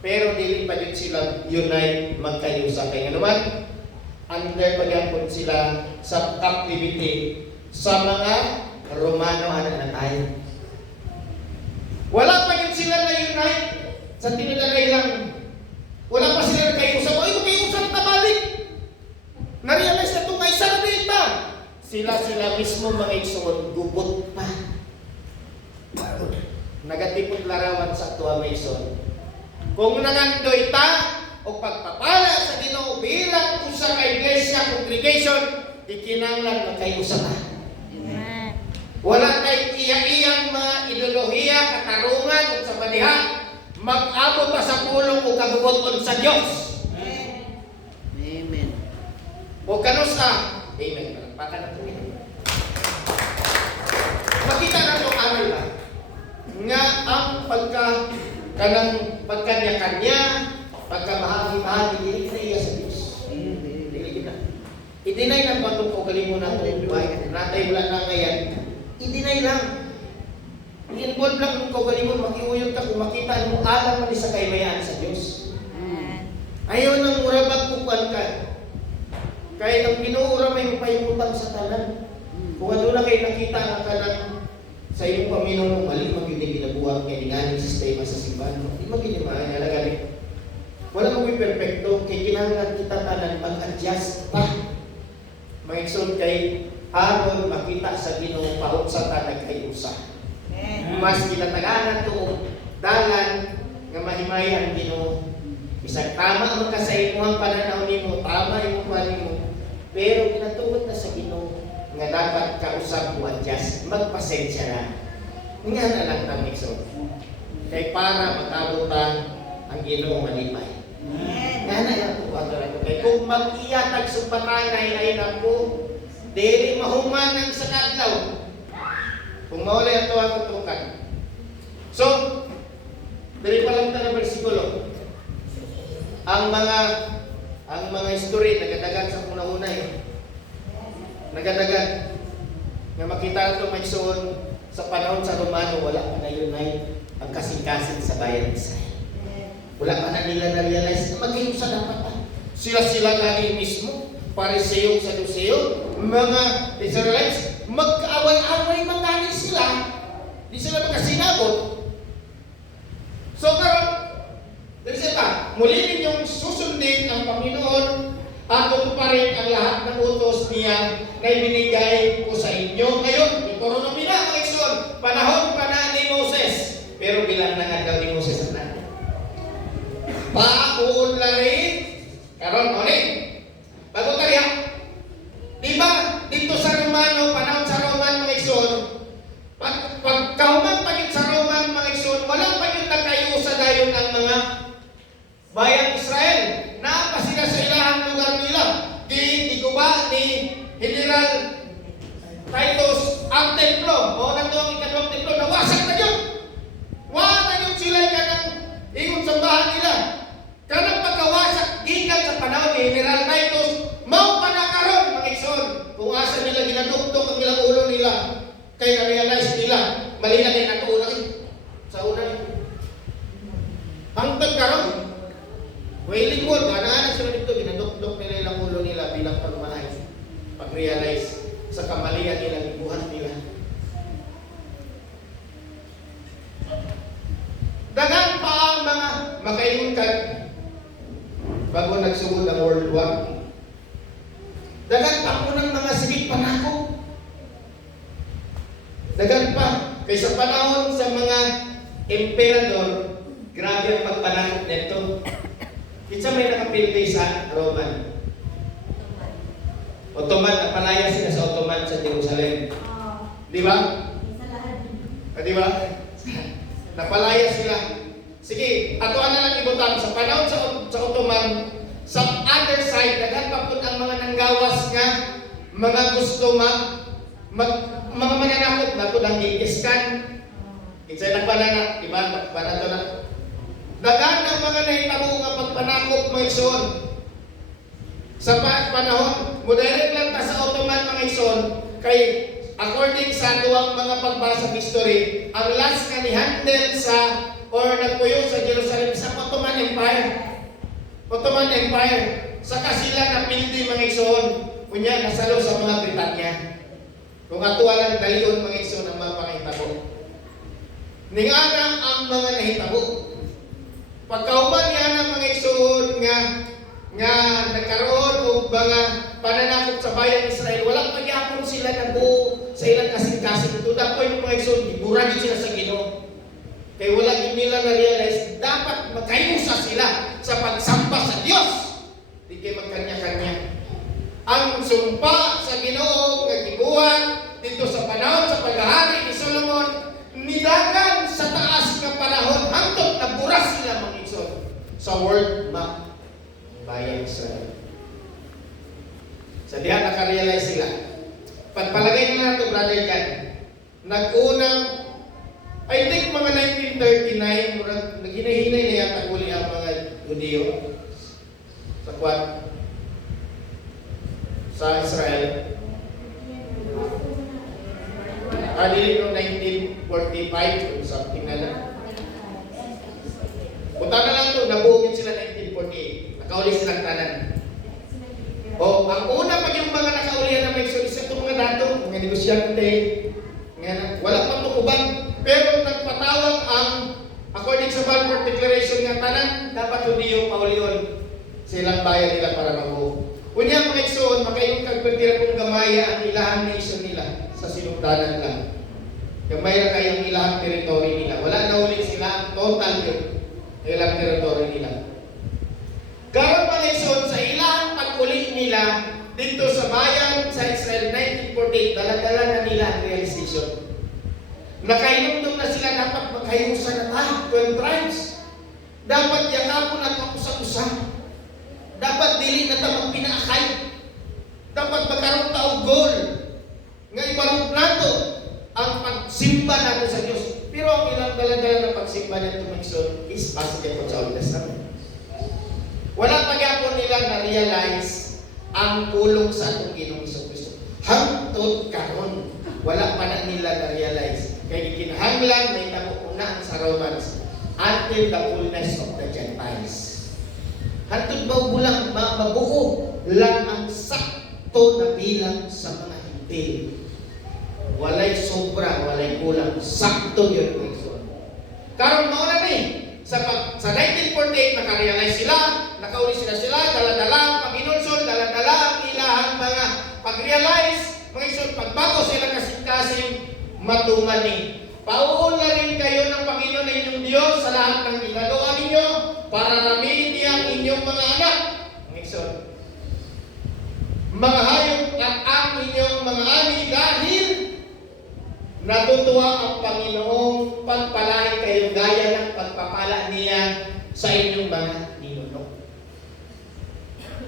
Pero dili pa din sila unite magkayusa. Kaya naman, under pagyapon sila sa captivity sa mga Romano na tayo. Wala pa yun sila na-unite sa tinadalay lang. Wala pa sila nagkayusa. O ito kayusa na tabalik. Na-realize na itong kaisa na dita. Sila mismo mga igsoon, gubot pa. Nagatipot larawan sa tuwa may igsoon. Kung nangandoy ta o pagpapala sa Ginoo bilang usa ka iglesia congregation, ikinanglan magkayusa ta. Wala kay iya-iyang mga ideolohiya, katarungan o sa baliha, mag-abot pa sa pulong o kabubuton sa Diyos. Amen. O kanusa, amen. Pagpaka na po ito. Makita na ito, aral ba? Nga ang pagkanya-kanya, pagkamahagi-mahagi, hindi na iya sa Diyos. I-deny lang ba itong kagaling mo na itong buhay? Natay wala na ngayon. I-deny lang. I-involve lang itong kagaling mo, makiuyod ka kung makita mo, alam mo sa kaymayaan sa Diyos. Ayaw nang murabag kukuan ka. Kahit ang pinuura may upay-utang sa tanan. Kung ano na kayo nakita ang kanan sa iyong Panginoon, mali magiging ginabuhat kaya nganing sistema sa simbahan. Hindi magiging mahalaga. Wala magiging perfecto, kaya kinahanglan kita tanan mag-adjust pa. Maigsoon kay aron makita sa Ginoo paut sa tanag kay usa. Mas kinataganan to dalan nga mahimay ang Ginoo. Bisag tama man ka sa imong pananaw nimo, tama imong panimo. Pero kinatuod na sa Ginoo nga dapat kausap mo adjust, magpasensya na. Nga na lang tang igsoon. Kay para makabutan ang Ginoo malipay. Nga na yan po ang kay kung mag-iyatag sumpatanay ay nako, dili mahumanan sa kadlaw. Kung maulay ato ang tutukan. So, dili pa lang na bersikulo. Ang mga history nagadagan sa una-una Nagadagan. Nga makita nato may suon sa panahon sa Romano, wala pa na unite ang kasing-kasing sa bayan ng Israel. Wala pa na nila na-realize na magkayusa dapat pa. Sila lagi mismo. Pariseo, Saduseo, mga Israelites, magkaaway-away mangani sila. Di sila magkasinabot. So karon, muli ninyong susundin ang Panginoon at tutuparin ang lahat ng utos niya na ibinigay ko sa inyo. Ngayon, Deuteronomy na, mga igsoon, panahon pa na ni Moses. Pero bilang na nga daw ni Moses na. Paunlarin, karon ulit. Bago tayo, di ba dito sa Romano, panahon sa Roman, mga igsoon, pagkahuman pagit sa Roman, mga igsoon, walang pagit na kayo sa dayon ng mga bayang Israel. Naapa sila sa ilahang lugar nila. Di ko ba ni General Titus ang templo, o nato ang ikadawang templo, nawasak na yun. Wala yun sila kanang ingon sa bahan nila. Kanang pagkawasak, gikan sa panahon ni General Titus, mau pa na karon, mga igsoon. Kung asa nila ginaduktok ang ilang ulo nila, kay na-realize nila, mali na kayo natuuna sa una. Hangtod karon, wailing wall, ganaan sila dito, ginaduktok nila ilang ulo nila bilang pagmahay, pag-realize sa kamalian nila, ibuhat nila. Dagan pa ang mga makainungkad bago nagsugod ang World War. Dagan pa po ng mga sigit panako. Dagan pa, kaysa panahon sa mga emperador, grabe ang pagpanakot nito. Kitsa may nakapildi sa Roman. Ottoman, napalaya sila sa Ottoman sa Jerusalem. Di ba? Di ba? Napalaya sila. Sige, atuan na lang ibutang sa panahon sa Ottoman, sa other side, daghan pa po ang mga nanggawas nga, mga gusto mga mananakot na po ang gikiskan. Kitsa nagpanana, di ba? Panato na. Dagan ang mga nahitabo nga pagpanakot, mga igsoon. Sa panahon, moderate lang ta sa Ottoman, mga igsoon, kay according sa duwang mga pagbasa history, ang last nga ni handle sa or nagpuyo sa Jerusalem sa Ottoman Empire. Ottoman Empire. Saka sila napildi, mga igsoon, kunya nasalo sa mga Britanya. Kung atuwa lang dalion, mga igsoon, ang mga pangitabo. Ningana ang mga nahitabo. Pagkauban niya ng mga igsoon nga nagkaroon o mga pananakot sa bayang Israel, walang pagyapon sila na buo sa ilang kasing-kasing. Ito na po yung mga igsoon, iburagin sila sa Ginoo. Kaya wala din nila na-realize, dapat magkayusa sila sa pagsamba sa Diyos. Di kayo magkanya-kanya. Ang sumpa sa Ginoo nga gibuhat dito sa panahon sa paghahari ni Solomon, nidagan sa taas nga panahon hangtod naburas sila, mga igsoon, sa world map bayan Israel. Sa diha nakarealize sila. Pagpalagay na nato, brother Jan, nag-unang, I think mga 1939, naghinahinay na yata uli ang mga Judio sa kwan sa Israel. Dili noong 1945 something na lang. Punta na lang to, nabuhin sila 1948. Nakauli silang tanan. O, ang una pag yung mga nakaulihan na may isa itong mga dato, mga negosyante, wala pang tukuban. Pero nagpatawag ang, according sa Balfour Declaration nga tanan, dapat hindi yung paulion silang bayan nila para mabuo. Unya mga igsoon, makayong kagpatira kong gamaya ang ilahang nation nila sa sinugdanan lang. Gamay na kayang ilahang teritoryo nila. Wala na ulit sila ang total yun. Ilang teritoryo nila. Karon mga igsoon, sa ilahang pag-uli nila dito sa bayan sa Israel 1948, dala-dala na nila ang realization. Nakainumdum na sila dapat magkayusan na 12 tribes. Dapat yakapon at makusa-kusa. Dapat dili na ta magpinaakay. Dapat magkaroon ta og goal nga ibarog nato ang pagsimba nato sa Dios. Pero ang ilang dala-dala na pagsimba nato mga is positive sa Old Testament. Wala pa gyapon nila na-realize ang pulong sa atong Ginoong Kristo. Hangtod karon wala pa na nila na-realize. Kaya kinahanglan may namuunaan sa Romans until the fullness of the Gentiles. Hantod ba bulang mabuo lang ang to na bilang sa mga hintil. Walay sobra, walay kulang. Sakto yun, mga igsoon. Karon mao na ni sa 1948 nakarealize sila, nakauli sila, dala-dala ang Panginoon, dala-dala ang ilahang mga pag-realize, mga igsoon, pagbago sila kasing-kasing matuman ni. Pauon na rin kayo ng Panginoon na inyong Diyos sa lahat ng ginagawa ninyo para ramihin niya ang inyong mga anak. Mga igsoon, mga hayop at ang inyong mga ani dahil natutuwa ang Panginoong pagpalain kayo gaya ng pagpapala niya sa inyong mga ninuno.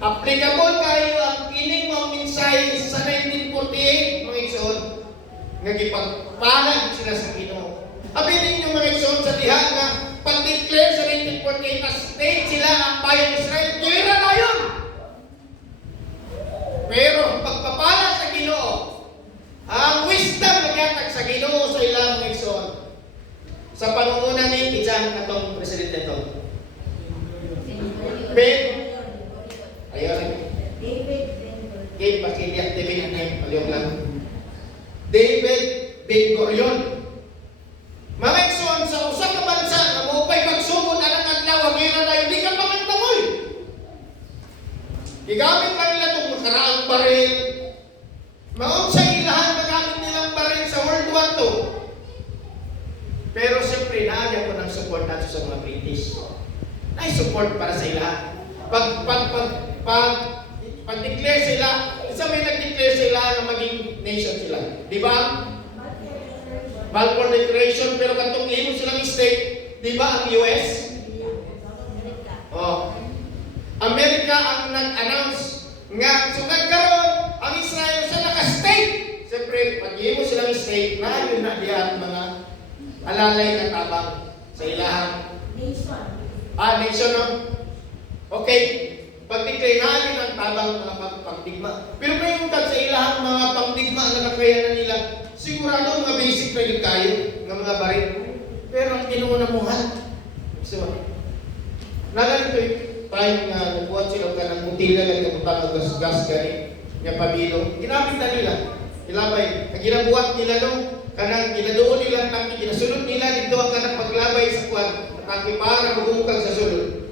Applicable kayo ang kining mga mensahe sa 1948, mga igsoon, nga gipagpala sila sa Ginoo. Abilin niyo mga igsoon sa diha nga pag-declare sa 1948 na state sila ang bayan ng Israel. Kira na yun! Pero ang pagpapala sa Ginoo, ang wisdom na gatag sa Ginoo sa ilang mga igsoon, sa pangunguna ni Kijan atong presidente to. Ben, ayun. Game pakiliyak David ang paliyong lang. David Ben-Gurion. Mga igsoon sa usa ka bansa na mo pay magsugod anang adlaw gira na hindi ka pamantamoy. Gigamit lang nila itong makaraang baril. Maong sa ilahan magamit nilang baril sa World War II. Pero siyempre, naagyan ko ng support natin sa mga British. Support para sa ilahan. Pag-declare sila, isa may nag-declare sila na maging nation sila. Di ba? Balfour Declaration, pero katong imo silang state, di ba ang US? Oh. Amerika ang nag-announce nga sugad karon ang Israel sa naka-state. Siyempre, pag mo silang state, na yun na diyan mga alalay na tabang sa ilahang nation, no? Okay, pag-declare na yun ang tabang mga pagdigma. Pero may utag sa ilahang mga pagdigma na nakayanan nila, sigurado mga basic na yung kayo, ng mga baril. Pero ang kinuuna mo so, nagalito yung time nga nagbuhat sila ka ng mutila ka ng utang ng gas gani nga pabilo. Ginamit na nila. Ilabay. Ang ginabuhat nila nung kanang ginadoon nila ang tangki, ginasulod nila dito ang kanang paglabay sa kwan. Tangki para magumukag sa sulod.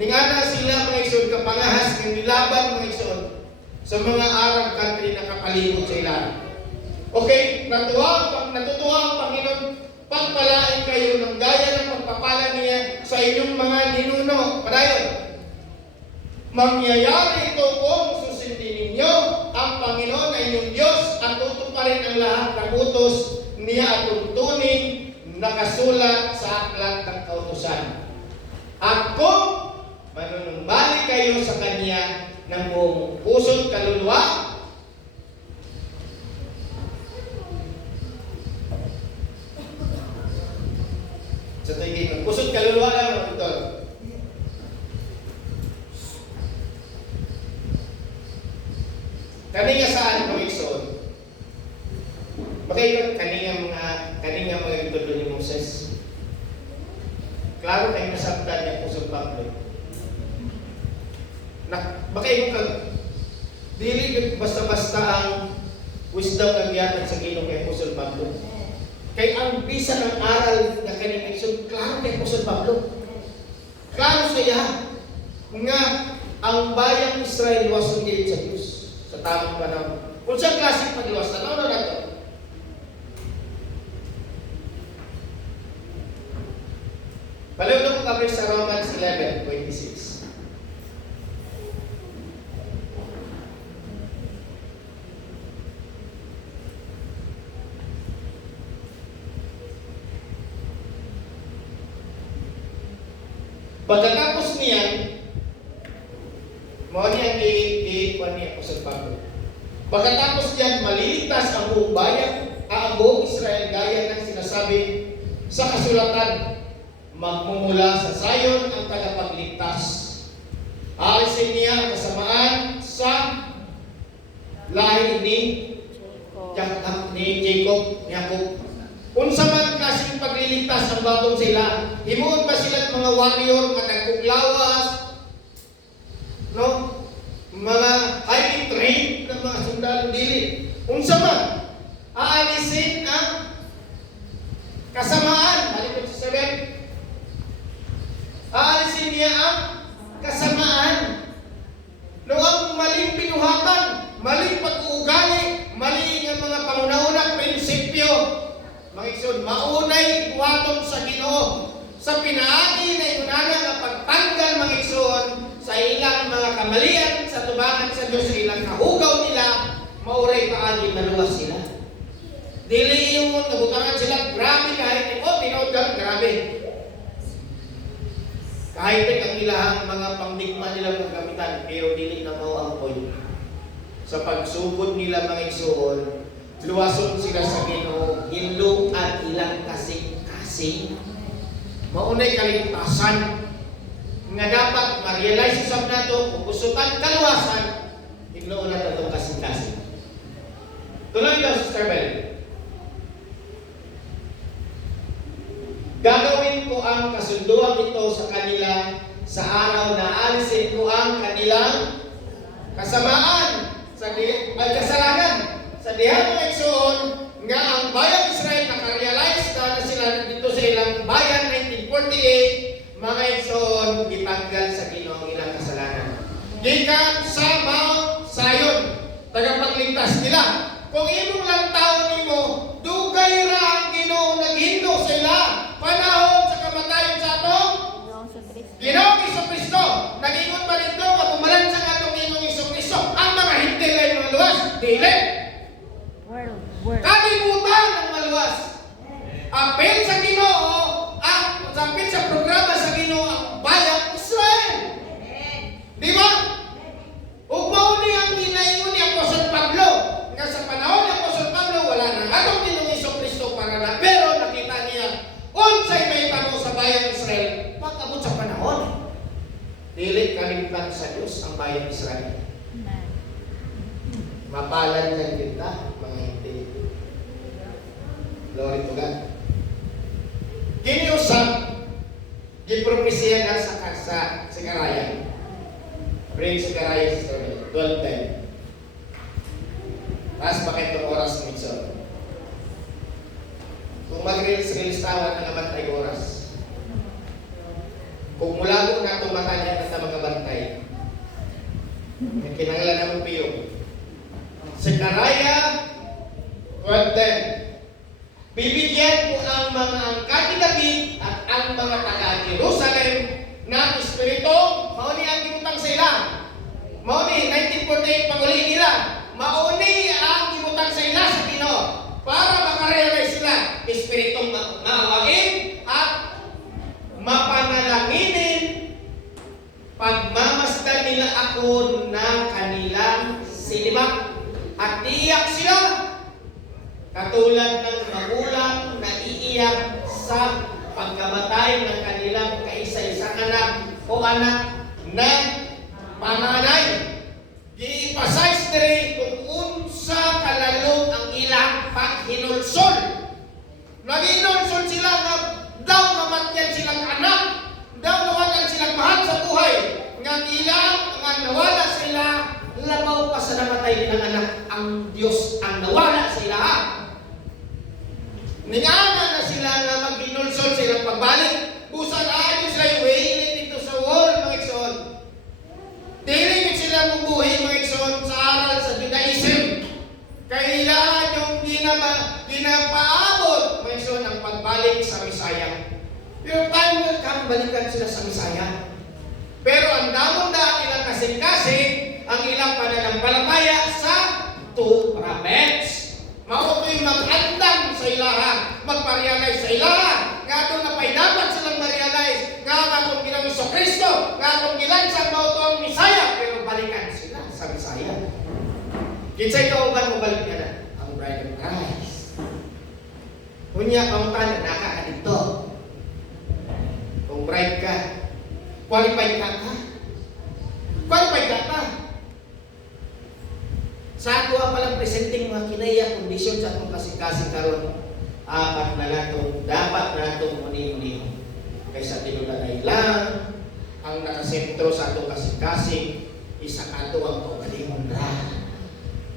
Ningana sila mga igsoon kapangahas ng nilaban mga igsoon sa mga Arab country na kapalibot sa ilan. Okay, natutuwa ang Panginoon pagpalain kayo ng gaya ng pagpapala niya sa inyong mga ninuno. Padayon, mangyayari ito kung susundin ninyo ang Panginoon na inyong Diyos at tutuparin ang lahat ng utos niya at tuntunin nakasulat sa aklat ng kautusan. At kung manunumbalik kayo sa Kanya ng buong puso't kaluluwa, sa tingin, puso't kaluluwa lang mga putol. Kani nga saan mga igsoon? Bakit kani nga mga itulo ni Moses? Klaro kayo nasabtan niya pusong Pablo. Bakit mo dili basta-basta ang wisdom ng giyatan sa Ginoo kay Apostol Pablo. Kay ang bisa ng aral na kaning igsoon, klaro kay Apostol Pablo. Klaro siya nga ang bayang Israel was hindi sa Diyos sa tamang panahon. Kung saan klaseng pagluwas, ano na nato? Palunod ko kami sa Romans 11:26. Pagkatapos niyan, mao niya i-kuan niya po sa Pablo. Pagkatapos niyan, maliligtas ang buong bayan, ang buong Israel gaya ng sinasabi sa kasulatan, magmumula sa Zion ang tagapagligtas. Aalisin niya ang kasamaan sa lahi ni Jacob. Unsa man klaseng pagliligtas ang batong sila? Himuon ba sila mga warrior nga nagkuglawas? No? Mga highly trained ng mga sundalo dili. Unsa man aalisin ang kasamaan. Balik sa 7. Aalisin niya ang kasamaan. No ang maling pinuhatan, maling pag-uugali, mali nga mga pangunahunang prinsipyo. Mga igsoon, maunay buhaton sa Ginoo. Sa pinaagi na inunana nga pagtanggal mga igsoon sa ilang mga kamalian sa tubangan sa Diyos sa ilang kahugaw nila, mauray paagi maluwas sila. Dili yung nabutangan sila, grabe kahit tinood ka, grabe. Kahit ang ilahang mga pangdigma nila magkamitan, pero dili na mao ang point. Sa pagsugod nila mga igsoon, luwason sila sa Ginoo, hinlo at ilang kasing-kasing. Maunay kaligtasan nga dapat ma-realize sa nato kung gusto tang kaluwasan, hinlo na tatong kasing-kasing. Tuloy daw, Sister Bell. Gagawin ko ang kasunduan ito sa kanila sa araw na alisin ko ang kanilang kasamaan sa kasalanan. Sa diha mga igsoon nga ang bayang Israel nakarealize na sila dito sa ilang bayan 1948, mga igsoon gitanggal sa Ginoo ang ilang kasalanan. Gikan sa Mount Zion, tagapagligtas nila. Kung imong lang taon nimo, dugay ra ang Ginoo naghindo sa ila panahon sa kamatayon sa atong Ginoong Jesucristo. Nag-ingon ba rito nga pumalan sa atong Ginoong Jesucristo ang mga hindi kay mga luwas? Dili. Kalibutan ang maluwas. Apel sa Ginoo, apel sa programa sa Ginoo ang bayang Israel. Di ba? Ug mao ni ang ginaingon ni Apostol Pablo nga sa panahon ni Apostol Pablo wala nang atong Ginoong Jesucristo para na, pero nakita niya unsay may tamo sa bayang Israel pag-abot sa panahon. Dili kalibutan sa Dios ang bayang Israel. Mapalan lang kita, mga hindi. Glory to God. Kiniusap, gipropesiya na sa Sikaraya. Bring Sikaraya, Sister 12:10. Taas bakit itong oras ng Mitchell? Kung mag-release tawan ng abantay oras. Kung mula ko na itong mata niya sa mga bantay, kinanglan naman piyo. Sikaraya 12:10. Bibigyan ko ang mga angkan ni David at ang mga taga-Jerusalem ng Espiritu. Mauni ang gimutang sa ila. Mauni, 1948 panguli nila. Mauni ang gimutang sa ila sa Ginoo para makarealize sila. Espiritong maawain at mapanalanginin. Pagmamasdan nila ako ng kanilang sinibak at iiyak sila. Katulad ng magulang na iiyak sa pagkamatay ng kanilang kaisa-isang anak o anak na panganay. Giipasize diri kung unsa kalalong ang ilang paghinulsol. Naghinulsol sila nga daw namatyan silang anak, daw nawalan silang mahal sa buhay, nga ilang nga nawala sila, labaw pa sa namatay nilang anak. Ang Diyos ang nawala sila. Ningana na sila na mag-inulsol silang pagbalik. Busan ayon sila yung wailing dito sa wall, mga igsoon. Dilimit sila mabuhay, mga igsoon, sa aral sa Judaism. Kailangan yung ginapaabot, mga igsoon, ang pagbalik sa Misaya. Pero time will come, balikan sila sa Misaya. Pero ang damong daan ilang kasing-kasing, ang ilang pananampalataya sa two prophets. Mao ko'y mag-andam sa ilaha, magpa-realize sa ilaha, nga doon na pa'y dapat silang ma-realize, nga atong Ginoong Jesucristo, nga atong gilansang mao to ang Misaya, pero balikan sila sa Misaya. Kinsay kauban mo balik ka na? Ang bride of Christ. Kunya, pamutan, naka dito. Kung bride ka, qualified ka ka? Qualified ka ka? Sa ako palang presenting mga kinaya kondisyon sa atong kasing-kasing karon, apat na natong dapat natong muni-muni. Kaysa tinulalay lang ang nakasentro sa atong kasing-kasing, isa ato ang kaugalingon ra.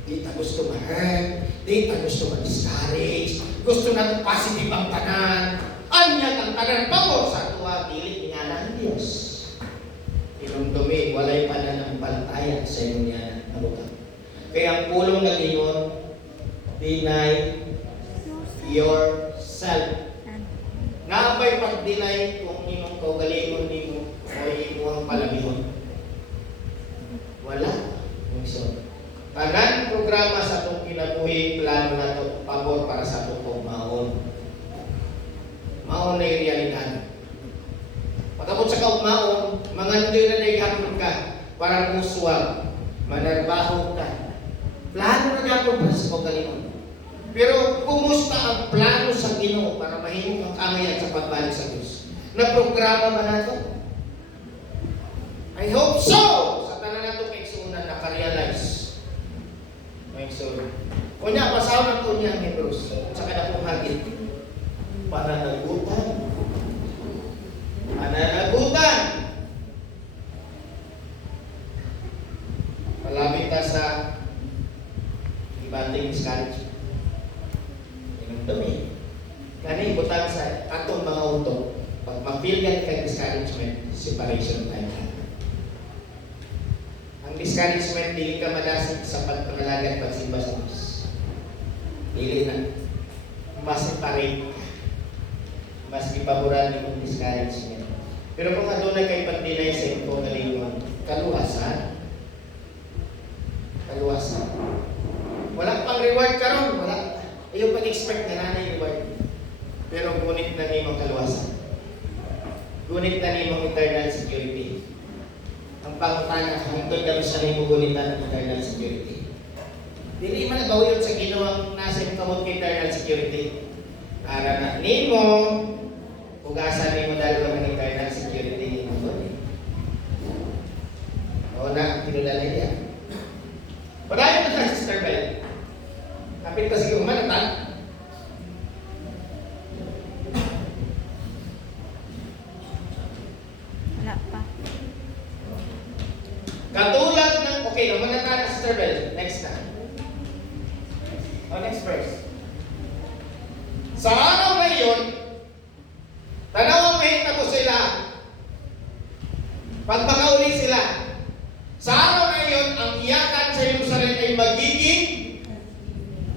Di ta gusto ma-hurt, di ta gusto ma-discourage, gusto natin positive ang tanan. Anya ang tanan pabor sa tuwa, dili ingana ang Diyos. Inumdumi, walay pananampalataya sa inyo niya nabutang. Kaya ang pulong ng ingon, deny yourself. Nga ba'y pag-deny kung inyong kaugalingon nimo o imuhang palabihon? Wala. So, tanan programa sa itong kinabuhi, plano na ito, pabor para sa itong pagmaon. Maon na yung realidad. Pagkabot sa kaugmaon, mga nandoy na naihapon ka, para muswag, manarbaho ka. Plano na natin para sa kaugalingon. Pero kumusta ang plano sa Ginoo para mahimong ang kamayan sa pagbalik sa Diyos? Na-programa ba nato? I hope so! Sa tanan nato kay suunan nakarealize. May suunan. Kunya, pasaw na po niya ang Hebrews. Sa kada pong hagit. Pananagutan. Pananagutan! Palapit ta sa ibanting discouragement. Dumi. Kani butang sa atong mga utok, pag ma-feel yan kay discouragement, separation time. Ang discouragement, dili ka madasig sa pagpangalagan pagsimba sa Diyos. Dili na. Mas separate. Mas ipaboran yung discouragement. Pero kung adunay kay pag-deny sa ito kalingon, kaluwasan. Kaluwasan. Wala pang reward karon, wala. Ayaw pag-expect na nanay reward. Pero gunit na nimong kaluwasan. Gunit na nimong eternal security. Ang pangutana, hangtod kami sa nimong gunitan ng eternal security. Dili man nagawin sa Ginoo ang nasa imong kamot kay eternal security. Para na nimo, ugasan nimo dahil ka ng eternal security nimo doon. O na, pinudala niya. Padayon mo sa Sister Bell. Kapit ka sige umanatan. Wala pa. Katulad ng, okay, umanatan na Sister Bell. Next na. Next verse. Sa araw na iyon, tanaw ang mahita ko sila. Pag makauli sila. Sa araw na iyon, ang iyakan sa Jerusalem ay magiging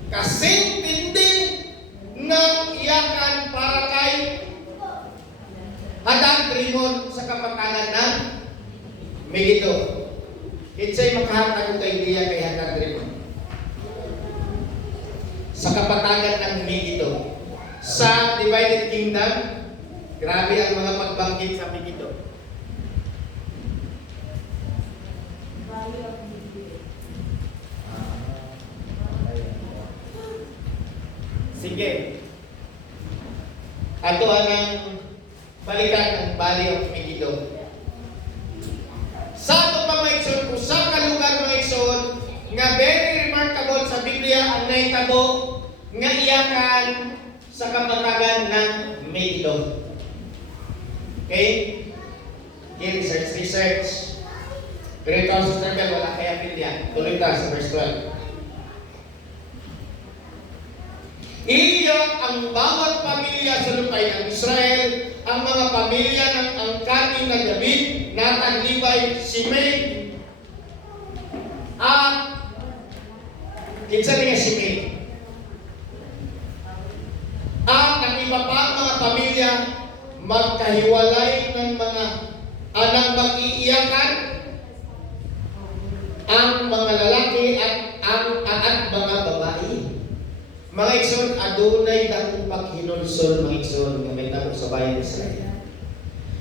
kasing tindi ng iyakan para kay Hadad Rimon sa kapatangan ng Megiddo. Kitsay makahatag ko kay Diya kay Hadad Rimon. Sa kapatangan ng Megiddo. Sa divided kingdom, grabe ang mga pagbanggit sa Megiddo. Sige. Ato ang balikan ng Valley of Megiddo. Sa ato pa maigsoon, usa ka lugar maigsoon nga very remarkable sa Biblia ang nahitabo nga iyakan sa kapatagan ng Megiddo. Okay? Okay, research. Pero ito ang Sister Bell, wala kaya Biblia. Tuloy ta sa verse 12. Iyak ang bawat pamilya sa lupay ng Israel, ang mga pamilya ng angkani na David, Nathan, Levi, Shimei, at kinsa niya Shimei. At ang iba pa mga pamilya magkahiwalay ng mga anang mag-iiyakan, ang mga lalaki at mga babae. Mga igsoon, adunay dakong paghinulsol mga igsoon nga may tamo sa bayan ng Israel.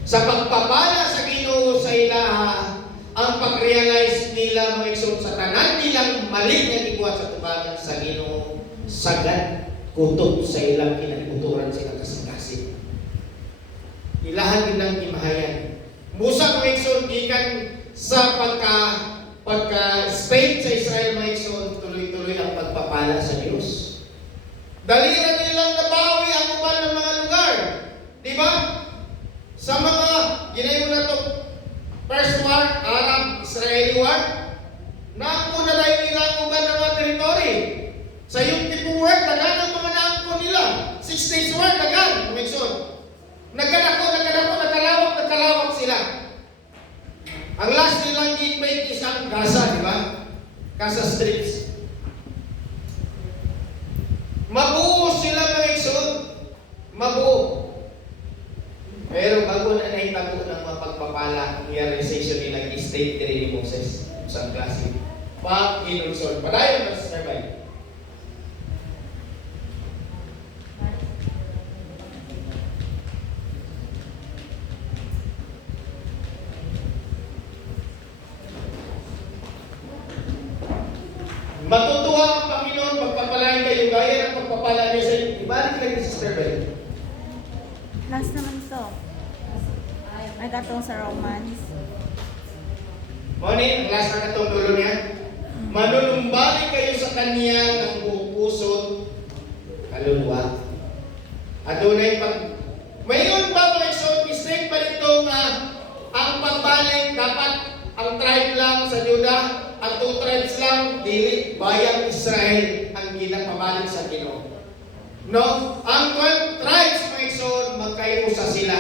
Sa pagpapala sa Ginoo sa ilaha, ang pag-realize nila mga igsoon sa tanan nilang mali nga gibuhat sa tubangan sa Ginoo, sagad kutob sa ilang kinabuturan sa ilang kasing-kasing. Ilahan nilang imahayan. Musa mga igsoon gikan sa pagka-Spain sa Israel mga igsoon, tuloy-tuloy ang pagpapala sa Diyos. Daliran nilang nabawi ang uban ng mga lugar. Di ba? Sa mga ginayon na ito, First War, Arab-Israeli War, naako na dahil nila ang uban ng mga teritoryo state diri ni Moses sa klase. Pag-inulsol. Padayon na sa survey. Matutuwa ang Panginoon, pagpapalain kayo gaya ng pagpapala niya sa inyo. Ibalik lang yung Sister Bell. Last naman to. Ay, katong sa Romans. Moni, ang last na katong dulo niya. Manulumbalik kayo sa Kanya ng buong puso, kaluluwa. Adunay pag... Mayroon pa mga mistake pa dito nga ang pagbalik dapat ang tribe lang sa Juda, ang 2 tribes lang, dili, bayang Israel ang ginapabalik sa Ginoo. No? Ang 12 tribes, mga igsoon, magkaiusa sila.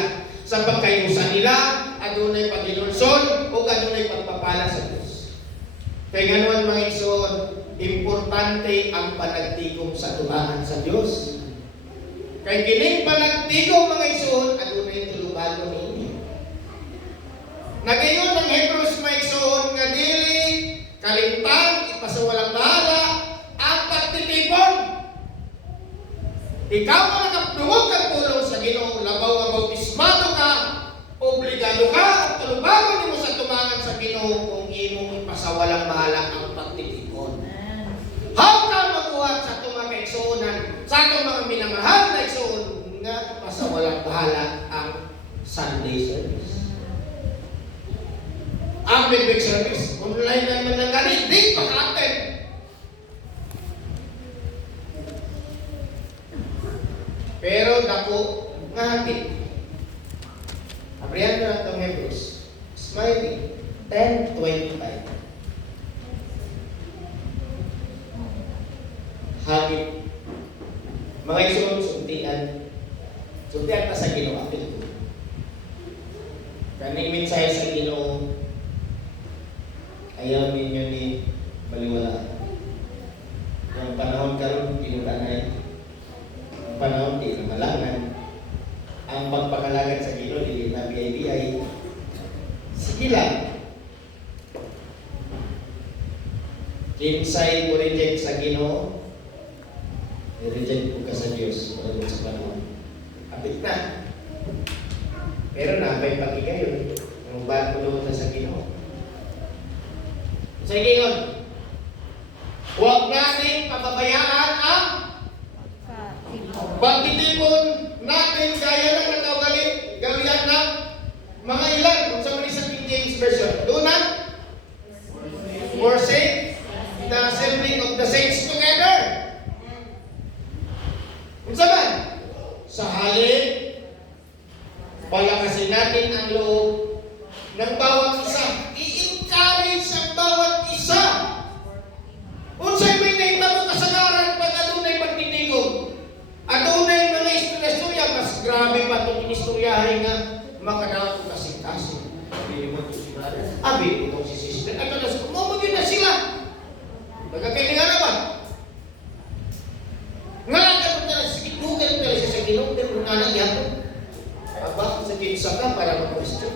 Sa pagkaiusa nila, adunay paghinulsol o adunay pagpapala sa Diyos. Kaya ganoon mga igsoon, importante ang panagtigom sa tumahan sa Diyos. Kaya kining panagtigom mga igsoon, adunay tulubago ninyo. Nagayon ng Hebrews mga igsoon nga dili kalimtang ipasawalang bahala ang pagtitipon. Ikaw ang nakapdungog kang tulong sa Ginoo, labaw ang bautismado ka, obligado ka, at tulubago mo sa tumangan sa Ginoo kung imong ipasawalang bahala ang pagtitipon. How ka mabuhat sa itong mga kaigsuunan, sa itong mga minamahal na igsuun, nga ipasawalang bahala ang Sunday service. Ang big service, online naman ng ganit, di paka-attend. Pero dako nga hatid. Abrihan na itong Hebrews. Smiley, 10:25. Hagit. Mga isunod, suntian. Suntian pa sa Ginoo. Apil ko. Kaning mensahe sa Ginoo, ayaw ninyo ni baliwala. Yung panahon karon tinulanay. Ang panahon di na malangan. Ang pagpakalagad sa Ginoo dili na biyay-biyay. Sige lang. Kinsay ko reject sa Ginoo, i-reject ko ka sa Diyos o sa panahon. Kapit na. Pero napay pag-igayon. Ang bago doon na sa Ginoo. Sa ingon, huwag natin pababayaan ang pagtitipon natin gaya ng gawin ng mga ilan. Kung sa mga sa King James Version, doon na, forsake the assembling of the saints together. Kung saan? Sa halip, palakasin natin ang loob ng bawat isa. I-encourage ang bawat isa. Kung sa'yo may naitamo kasagaran pag adunay pagtitigong, adunay mga istorya, mas grabe pa itong inistoryahin nga makadawat ko kasing-kasing. Hindi mo ito si brother. Abi, itong si sister. At ano, umamagin na sila. Nagkakailangan naman. Ngalaga mo na, sige, Google na siya sa Ginoo, pero kung nga nagyato. Aba, sa kinsa ka para mag-question.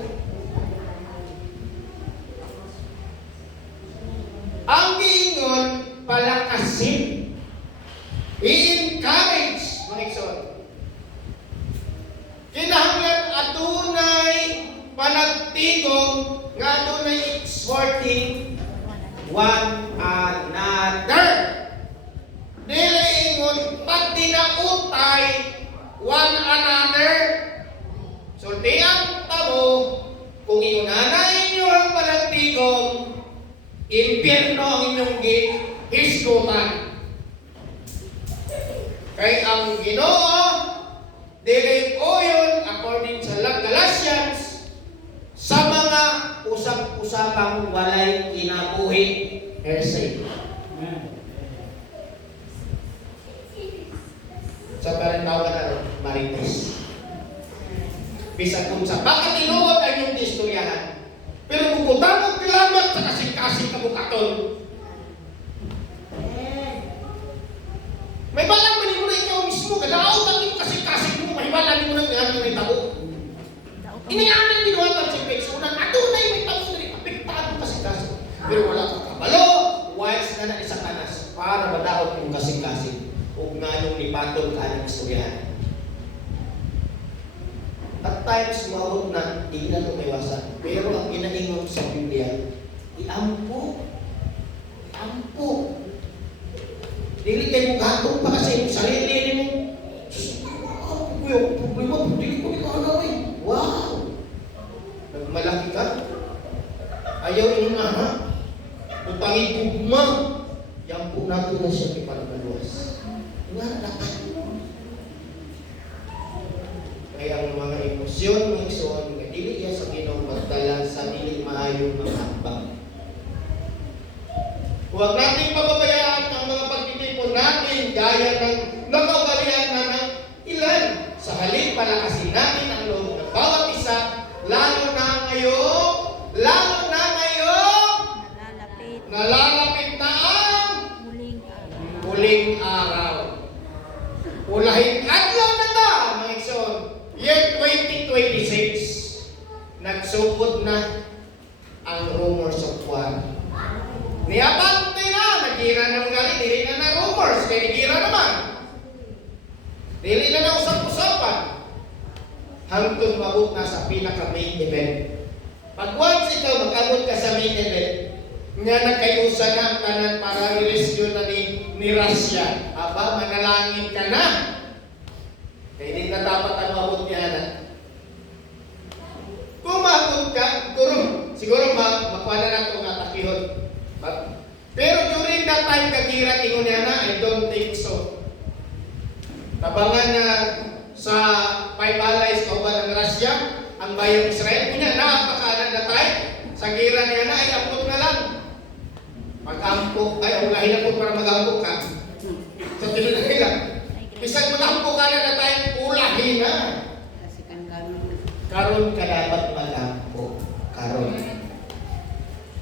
Ang giingon, palakasin. I-encourage, mga igsoon. Kinahanglan adunay panagtigong nga adunay exhorting one another. Dili ingon pagdinautay one another. Sultian tamo kung iunanan inyo ang panagtigong, impyerno ang inyong hisgutan. Kay ang Ginoo dili uyon according sa Galatians sa mga usap-usapang walay kinabuhi. Heresy. Sa parintawa na marites. Bisag kung sa bakit tinuod ang inyong istoryahan. Pero kung kutang kilamat sa kasing-kasing kabukaton. May balang man mo na ikaw mismo, kadaot ang iyong kasing-kasing mo, may balang mo na nga may tabo. Iniamin binuhatan sa peksunan, adunay may tabo na rin, apektado anong lipatol ka ng istoryahan. At times, umabot na, hindi na ito maiwasan. Pero ang inaingon sa Biblia, iampo. Iampo. Dili kayo gatong pa kasi sarili mo. Sus, ako yung problema, hindi ko ikaw wow! Nagmalaki ka. Ayaw inunahan. Utangin gugma. Iampo natin na siya ipanaluwas. Nga dapat. Kaya ang mga emosyon, mga ison, nga dili iya sa Ginoo magdala sa dili maayong mga hambang. Huwag nating pababayaan ang mga pagtitipon natin gaya ng nakaugalian na ng ilan. Sa halip palakasin natin ang loob ng bawat isa, lalo na ngayong nalalapit na ang huling araw. Ulahin adlaw na ta, mga ison. Year 2026, nagsugod na ang rumors of war. Niabante na, nagira na mga dili na rumors, kaya nagira naman. Dili na usap-usapan. Hangtod mabot na sa pinaka-main event. Pag once ikaw mag-abot ka sa main event, nga nagkayusa na ang kanan para i-rescue na ni Russia. Aba, manalangin ka na. Kaya hindi na dapat ang mabot niya na. Kung maabot ka, siguro makuha na natin ang atakihon. Pero during that time, kagira ingon niya na, I don't think so. Tabangan na sa Five Allies kauban ng Russia, ang bayang Israel, kunya napakanan na tayo. Sa gira niya na, ay ampot na lang. Mag-ampok, ay ulahin ako para mag-ampok ka. So, tinuloy lang. Bisag mag-ampok ka na tayo, ulahin na. Kasi kan kami. Karon ka dapat mag-ampok. Karon.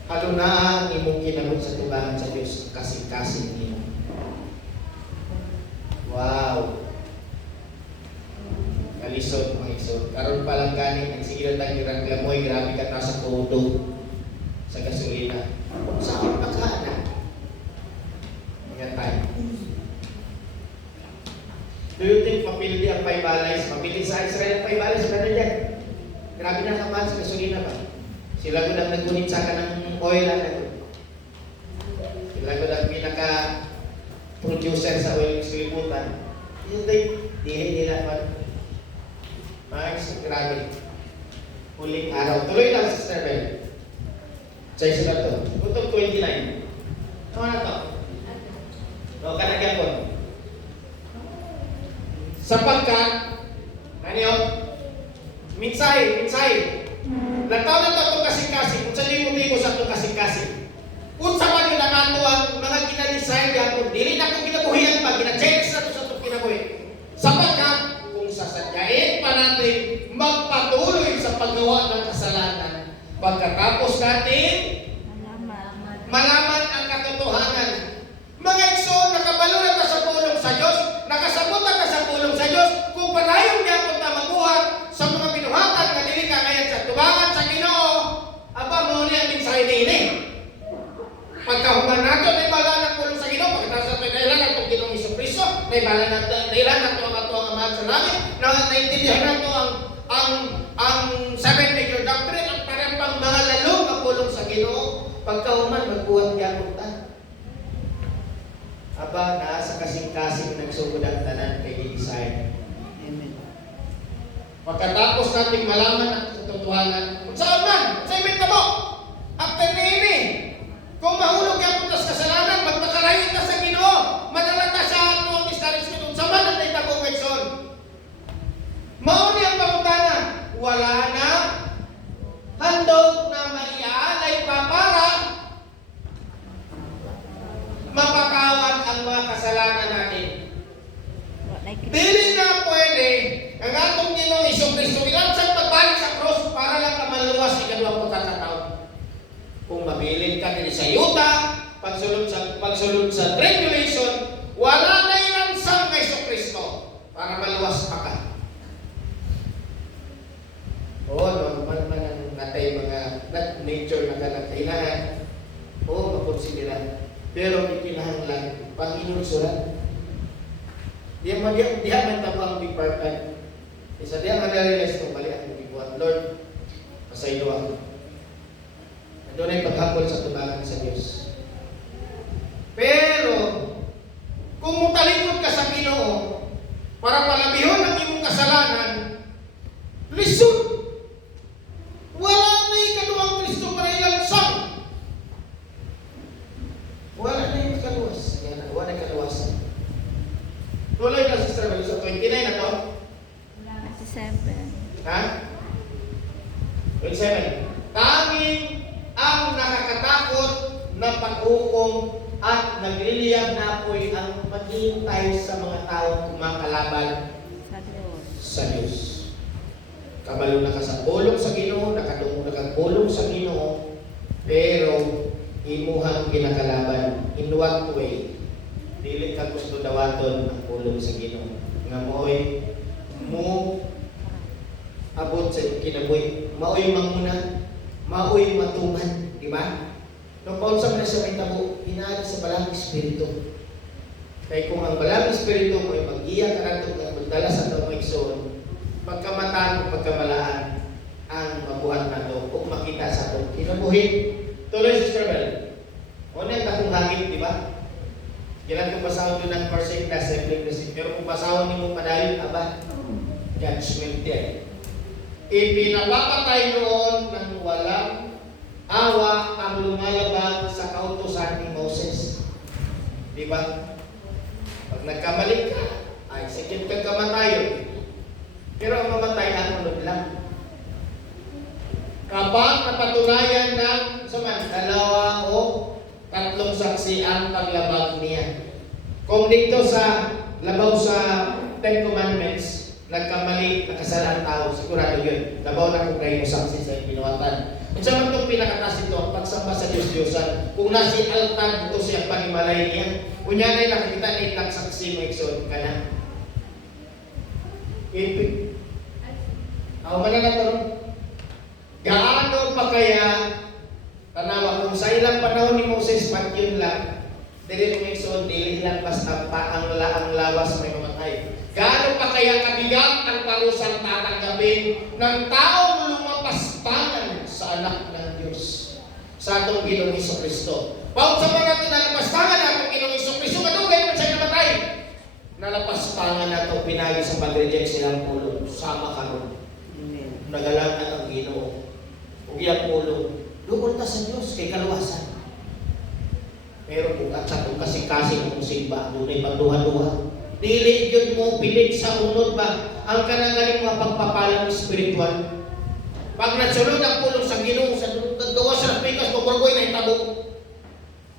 Halo na ang imong kinabot sa tubangan sa Diyos, kasing-kasing nimo. Wow. Kalisod, mga isod. Karon pa lang ganing, nagsigilan tayo yung reklamoy, grabe ka na sa kodo, sa gasolina. Kung saan pa ka na? Mga tayo. Do you think mapili ang Five Allies? Mapili sa Israel ang Five Allies? Ano dyan? Grabe na kamahal sa gasolina ba? Sila ko lang nagkunit sa ka ng oil na sila ko lang pinaka-producer sa oil ng siliputan. Hindi nila naman. Grabe. Huling araw. Tuloy lang, Sister Bell. Say sila to. Utong 29. Ano na to? No, kanagyan ko. Sapagkat, ano yun? Minsay. Lantaw na ito kasing-kasing. Kung sa libo-libo sa ito kasing-kasing. Kung sa man yun ang ato ang mga ginadesire niya, kung dili na itong kinabuhian pa, ginachecks na ito sa itong kinabuhi. Sapagkat, kung sasadyain pa natin, magpatuloy sa paggawa ng kasalanan. Pagkatapos natin, malaman ang katotohanan. Mga ikso, nakabalo na ka sa pulong sa Diyos, nakasabot na ka sa pulong sa Diyos, kung panayon niya kung tamabuhat sa mga binuhatan na dili ka ngayon sa tubangan sa Ginoo, aba, muli ang mensahe nini. Pagkahuman nato, may bala ng pulong sa Ginoo, pagkatapos nato may dahilan ng Ginoong Jesucristo, may bala ng dahilan ng ang ato ang amahan sa langit, na naintindihan nato ang seven-figure doctrine, at parang pang mga lalong ang pulong sa Ginoo, pagkahuman, magbuhat niya punta. Aba, nasa kasing-kasing nagsugod ang tanan kay Isaiah. Amen. Pagkatapos nating malaman ang katotohanan, kung saan man, sa ibig na mo, after niini, kung mahulog yung putas kasalanan, magpakalayin ka sa Ginoo, madala ka sa ato ang discouragement, kung saan man ang tayo kong Edson. Mauni ang pangutana, wala na handog na maiaalay pa para mapakawan ang mga kasalanan natin. Dili na pwede ang atong Ginoong Jesucristo ilansang pagbalik sa cross para lang ka maluwas sa ikaduhang pagkakataon. Kung mabilin ka din sa yuta, pagsulod sa tribulation, wala na ilansang kay Jesucristo para maluwas pa ka. Oo, man ang natay mga nature na kailangan. Oo, makonsidera. Pero may kinahanglan, Panginoon sulat. Diya man tapang big part time. Isa diya nga na-realize ko, bali ang bigbuhat. Lord, pasaylo ako. Ito na yung paghapon sa tubangan sa Diyos. Pero, kung mutalikod ka sa Ginoo, para palabihon ang iyong kasalanan, lisod! Wala na yung kaduang Kristo para ilansang. Wala na yung kaluwas. Yan, wala na yung kaluwasan. Tuloy na, Sister Mel, sa 29 na to? 27. Ha? 27. Tanging ang nakakatakot na pag-hukom at nagliliyab na apoy ang maghintay sa mga taong kumakalaban Sa Diyos. sa Diyos. Kabalo na ka sa bulong sa Ginoo, nakagulong sa Ginoo, pero imuhang ginakalaban. In what way? Dili ka gusto dawaton ang bulong sa Ginoo. Nga mo'y mo abot sa kinabuhi. Maoy manguna, maoy matuman, di ba? Nung paunsa man siya may tabo, hinaali sa balang espiritu. Kaya kung ang balang espiritu mo ay mag-iya ka nato ng magdala sa itong maigsoon, pagkamatan o pagkamalaan ang mabuhat na ito o makita sa itong kinabuhin. Tuloy, Sister Bell. Una yung takong hangin, di ba? Kailan kung basahon doon ng first class, second class, pero kung basahon niyo mo padayon, aba, judgment yan. Ipinapapatay noon ng walang awa ang lumalabag sa kautusan ni Moses. Di ba? Pag nagkamali ka, ay sikip kang kamatayon. Pero ang mamatay ang unod lang. Kapag napatunayan ng dalawa o tatlong saksi ang paglabag niya. Kung dito sa labaw sa Ten Commandments, nagkamali, nakasalaan tao, sigurado yun. Labaw na kung kayo saksi sa pinuwatan. Kung saan man itong pinakatas ito, ang pagsamba sa Diyos-Diyosan, kung nasi altar, ito siya panimalay niya. Kunya na nakikita na itang saksi mo, ikson ka na. Ipig. Ako man na ito. Gaano pa kaya, tanawa, kung sa ilang panahon ni Moses, pat yun lang, dili mo ikson, dili lang basta pa ang lawas may mamatay. Gaano pa kaya kabigat ang parusang tatanggapin ng taong lumapastangan sa anak ng Diyos, sa atong Ginoong Hesukristo. Paut sa mga natin nalapastangan na atong Ginoong Hesukristo, katugay man siya namatay. Nalapastangan na itong pinagi sa pag-reject silang pulong. Sama karon. Amen. Nagalangan ang Ginoo. Ug iyang pulong. Doon ta sa Diyos kay kaluwasan. Pero kung at sa itong kasing-kasing kung simba, doon ay pagduha-duha. Dili yun mo pilit sa unod ba ang kanagaling mga pagpapalang espiritual. Pag nagsulod ang pulong sa Ginoo sa gawa sa pikas pagburgoy na itabo.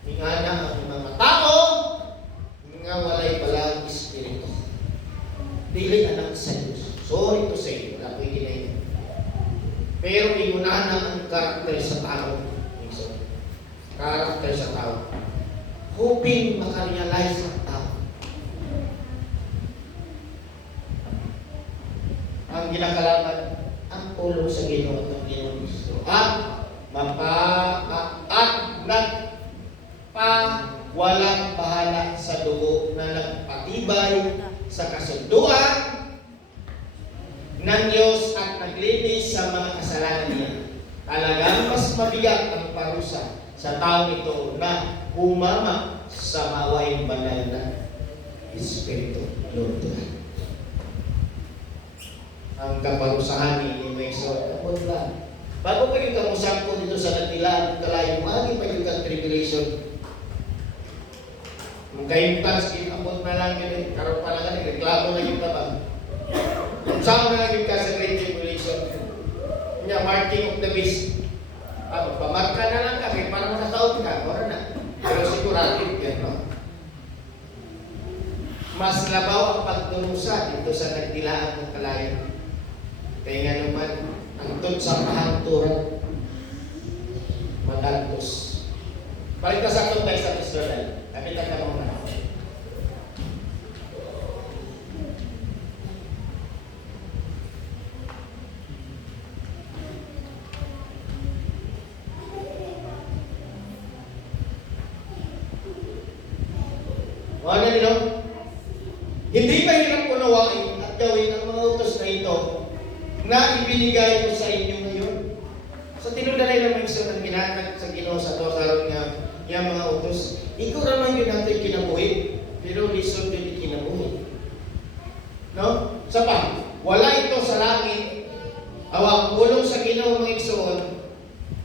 Ingana ang mga tao nga walay palang espiritu. Dili anak sa Diyos. Sorry to say, wala ko ikinay. Pero iunahan na ang karakter sa tao. Karakter sa tao. Hoping makarealize ang tao. Ang ginakalaban ang pulong sa Ginoo at ang Ginoong Kristo. At walang bahala sa dugo na nagpatibay sa kasunduan ng Diyos at naglinis sa mga kasalanan niya. Talagang mas mabigat ang parusa sa taong ito na humama sa mawaing banal na Espiritu. Lord, ang kaparusahan ni Meso. Kapag ba? Bago pa yung kamusap ko dito sa natilaan, kalayo, magi pa yung tribulation. Kung kayong tanskin, abot na lang yun, karoon pa lang yun, reklamo na yun na ba? Kung saan na yun ka sa Great Tribulation, kanya, marking of the beast. Pamarka na lang kami, para makataot ka, wala na. Pero sigurado yun, no? Mas labaw ang pagdurusa dito sa nagdilaan ng kalayo. Kaya nga naman, antod sa kahanturan, madagos. Balik na sa atong text sa Israel. Kapitan ka muna. Ano nilo? Hindi ba unawain at gawin ang mga utos na ito na ibinigay ko sa inyo ngayon. So tinudalay naman sa ng ginatag sa Ginoo sa to karon nga yung mga utos. Ikaw naman yun natin kinabuhi, pero lisod din kinabuhi. No? Sa pa, wala ito sa langit. Awang ulong sa Ginoo mga igsoon.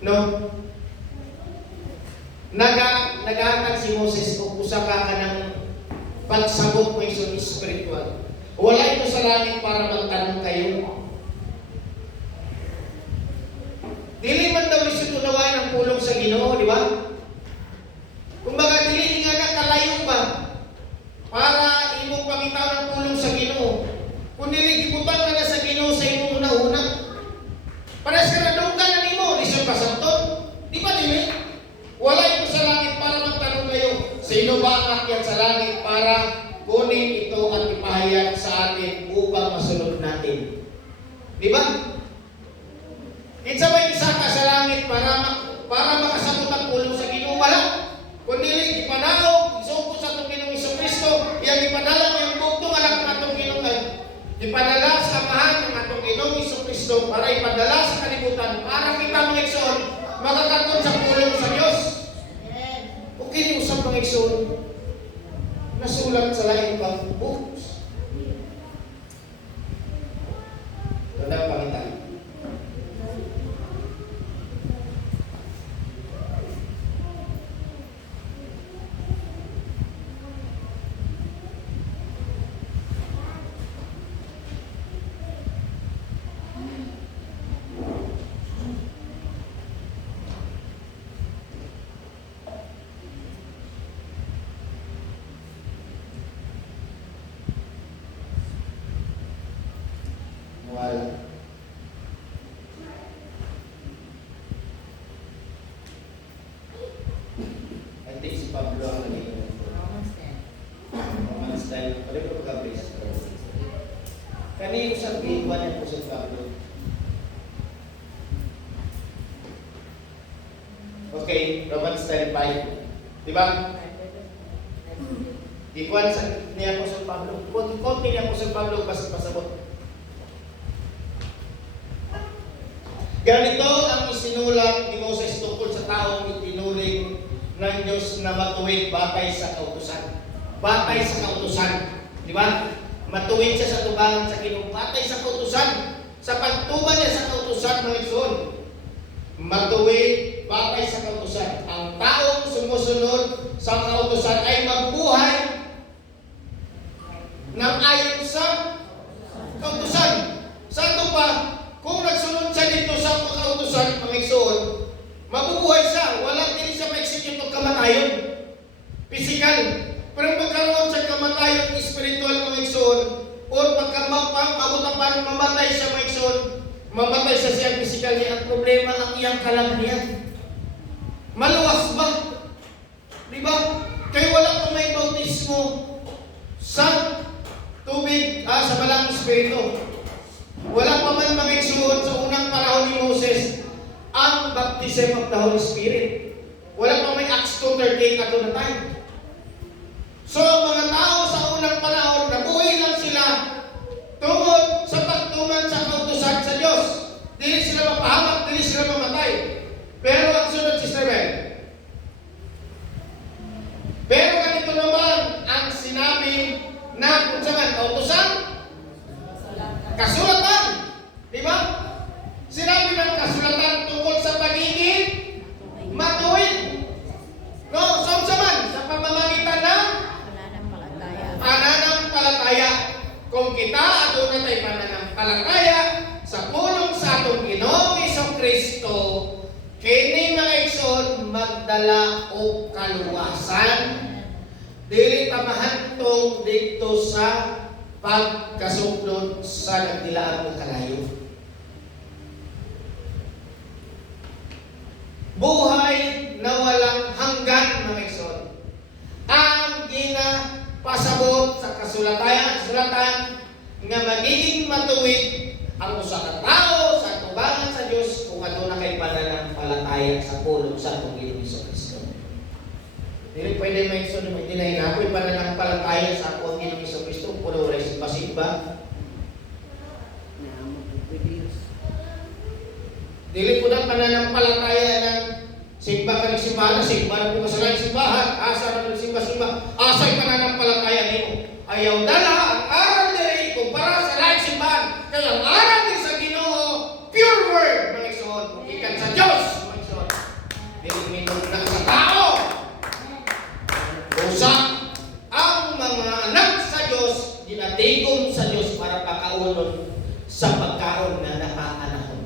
No? Nagahatag si Moses kung usa ka ng pagsabot mo yung spiritual. Wala ito sa langit para magtanong kayo. Dili man daw lisod unawain ang pulong sa Ginoo, di ba? Kumbaga dili nga na kalayo ba para imong pangitaw ng pulong sa Ginoo. Kung dili gibutang na sa Ginoo sa imong una-una. Para sa radong ka na nimo, lisod ka sabton. Di ba dili? Wala ito sa langit para magtanong kayo. Sino ba ang akyat sa langit para kunin ito at ipahayag sa atin upang masunod natin? Di ba? Kinsa ba isa ka sa langit para makasabot ang pulong sa Ginoo? Wala. Kundi ipanaog, isuko sa atong Ginoong Jesucristo, iyang ipadala mo yung bugtong anak ng atong Ginoong ipadala sa amahan ng atong Ginoong Jesucristo para ipadala sa kalibutan para kita mga igsoon makakaton sa pulong sa Dios. O kini usab mga igsoon nasulat sa lain pang books. Tanda pangitan. Wala. I think si Pablo ang naging Romans 10. Pareho ko mag-abase. Kanina usap giwan niya po si Pablo. Okay, Romans 10:5. Diba? Ikuan sa niya po si Pablo. Konti niya po si Pablo basta pasabot. Ganito ang isinulat ni Moses tungkol sa taong itinuring ng Diyos na matuwid batay sa kautusan. Batay sa kautusan. Di ba? Matuwid siya sa tubangan sa Ginoo. Batay sa kautusan. Sa pagtuman niya sa kautusan, mga igsoon. Matuwid batay sa kautusan. Ang taong sumusunod sa kautusan ay mabuhay ng ayon sa kautusan. Sa ito pa, kung nagsunod siya dito sa kautusan, mga igsoon, mabubuhay siya. Walang din siya ma-execute ng kamatayon. Physical. Pero magkaroon siya kamatayon spiritual, mga igsoon, o pagkamabot pa mamatay siya, mga igsoon, mamatay siya siya physical niya. Ang problema, ang iyang kalamnian. Maluwas ba? Di ba? Kaya wala kang may bautismo sa tubig, sa balang espiritu. Wala pa man mga igsoon sa unang panahon ni Moses ang baptism of the Holy Spirit. Wala pa may Acts 2:38 ato na time. So, mga tao sa unang panahon, nabuhay lang sila tungod sa pagtuman sa kautusan sa Diyos. Dili sila mapahamak, dili sila mamatay. Pero ang sunod si Steven. Pero ganito naman ang sinabi na kung saan kautusan, kasulatan. Di ba? Sinabi ng kasulatan tungkol sa pagiging matuwid. No, saan sa pamamagitan ng pananampalataya. Kung kita ato na tayo pananampalataya sa pulong sa atong Ginoong Jesucristo, kini mga igsoon magdala og kaluwasan. Dili ta mahantong dito sa pagkasuklod sa nagdilaan ng kalayo. Buhay na walang hanggan, mga igsoon. Ang ginapasabot sa kasulatan nga magiging matuwid ang usa ka tao sa tubangan sa Dios kung aduna kay pananampalataya sa pulong sa atong Ginoong Jesucristo. Dili pwede may igsoon mo dinahin ako pananampalataya sa atong Ginoong Jesucristo pulo ray simbasi. magsimba. Na magpipilius. Dili po na pananampalataya ng simba ka ng simbahan, simba na po kasalanan simbahan, asa na ng simba-simba, asa'y pananampalataya nimo. Ayaw dala ang aral diri kumpara sa lain simbahan. Kaya ang aral din sa Ginoo, pure word, mga igsoon, ikan sa Dios, mga igsoon. Dili minum na sa tao. Usa ang mga anak sa Dios ginatigom sa Dios para pakaunon sa pagkaon na nakaanahon.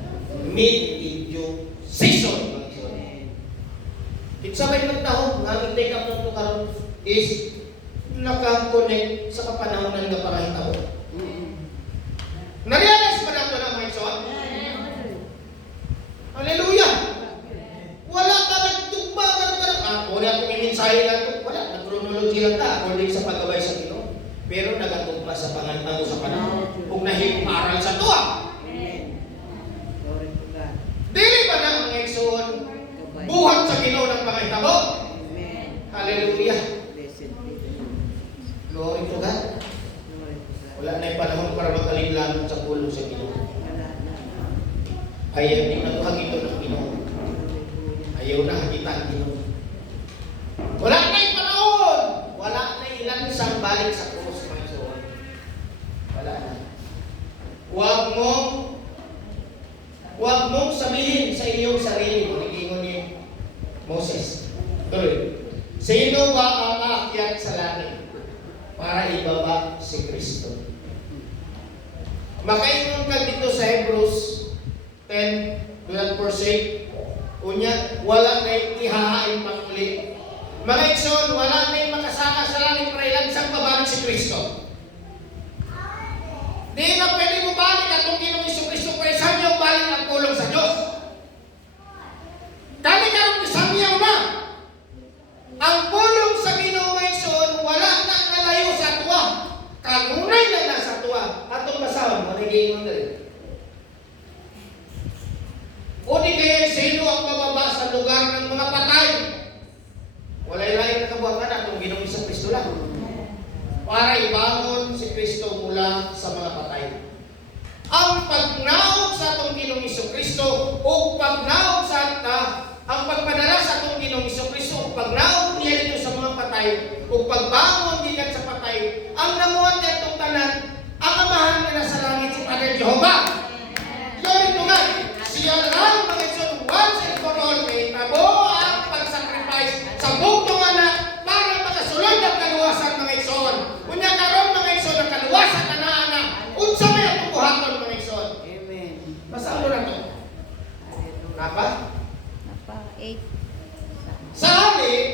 Mid-due season, mga igsoon. Kitsa may magtahong nga take up ng karon is naka-connect sa kapanahonan nga pangahitabo. Na-realize ba nato na mga igsoon? Hallelujah! Wala ka nagtugma ka na parang, wala akong iminsahe na ito. Wala, nag-chronology lang ta, according sa paggabay sa Ginoo. Pero nagatugma sa pangahitabo sa panahon. Kung nahiparal sa tuwa. Amen. Glory to God. Dili ba na mga igsoon? Kabay. Buhat sa Ginoo ng pangahitabo. Amen. Hallelujah! Blessed be the name. Glory to God. Glory to God. Wala na yung panahon para magkalinlangan sa pulong sa Ginoo. Wala na. Ayaw din na ito hagito ng Ginoo. Hallelujah. Ayaw na hagita ang Ginoo. Wala na yung panahon! Wala na ilang isang balik sa krus, mga igsoon. Wala na. Huwag mong sabihin sa iyong sarili mo, nagingon ni Moses. Tuloy. Sino ba ang aakyat sa langit para ibaba si Kristo? Makaingon ka dito sa Hebrews 10, do not forsake. Unya, wala na ihahain pang uli. Mga igsoon, wala na makasaka sa langit para ilansang babalik si Kristo. Di na pwede mo balik atong Ginoong Kristo para isang yaw balik ang pulong sa Diyos. Kami karon isang yaw na. Ang pulong sa Ginoo mga igsoon, wala na nalayo sa tuwa. Kanunay na nasa tuwa. Atong basahon, maniging diri. O di kaya sino ang bababa sa lugar ng mga patay? Walay lain na kabuhakan atong Ginoong Kristo lang. Para ibangon si Kristo mula sa mga patay. Ang pagnaog sa atong Ginoong Kristo o pagnaog sa ang pagpadala sa atong Ginoong Kristo o pagnaog niya dito sa mga patay o pagbangon gikan sa patay, ang namuhat nitong tanan, ang amahan na nasa langit si Padre Jehovah. Glory to God. Siya lang mga igsoon, once and for all, may tabo ang pag-sacrifice sa bugtong anak para makasulod ang kaluwasan mga igsoon. Unya karon mga igsoon ang kaluwasan na anak. Unsa may atong buhaton mga igsoon? Amen. Basta na to. Hallelujah. Napa? Napa, 8. Sa halip,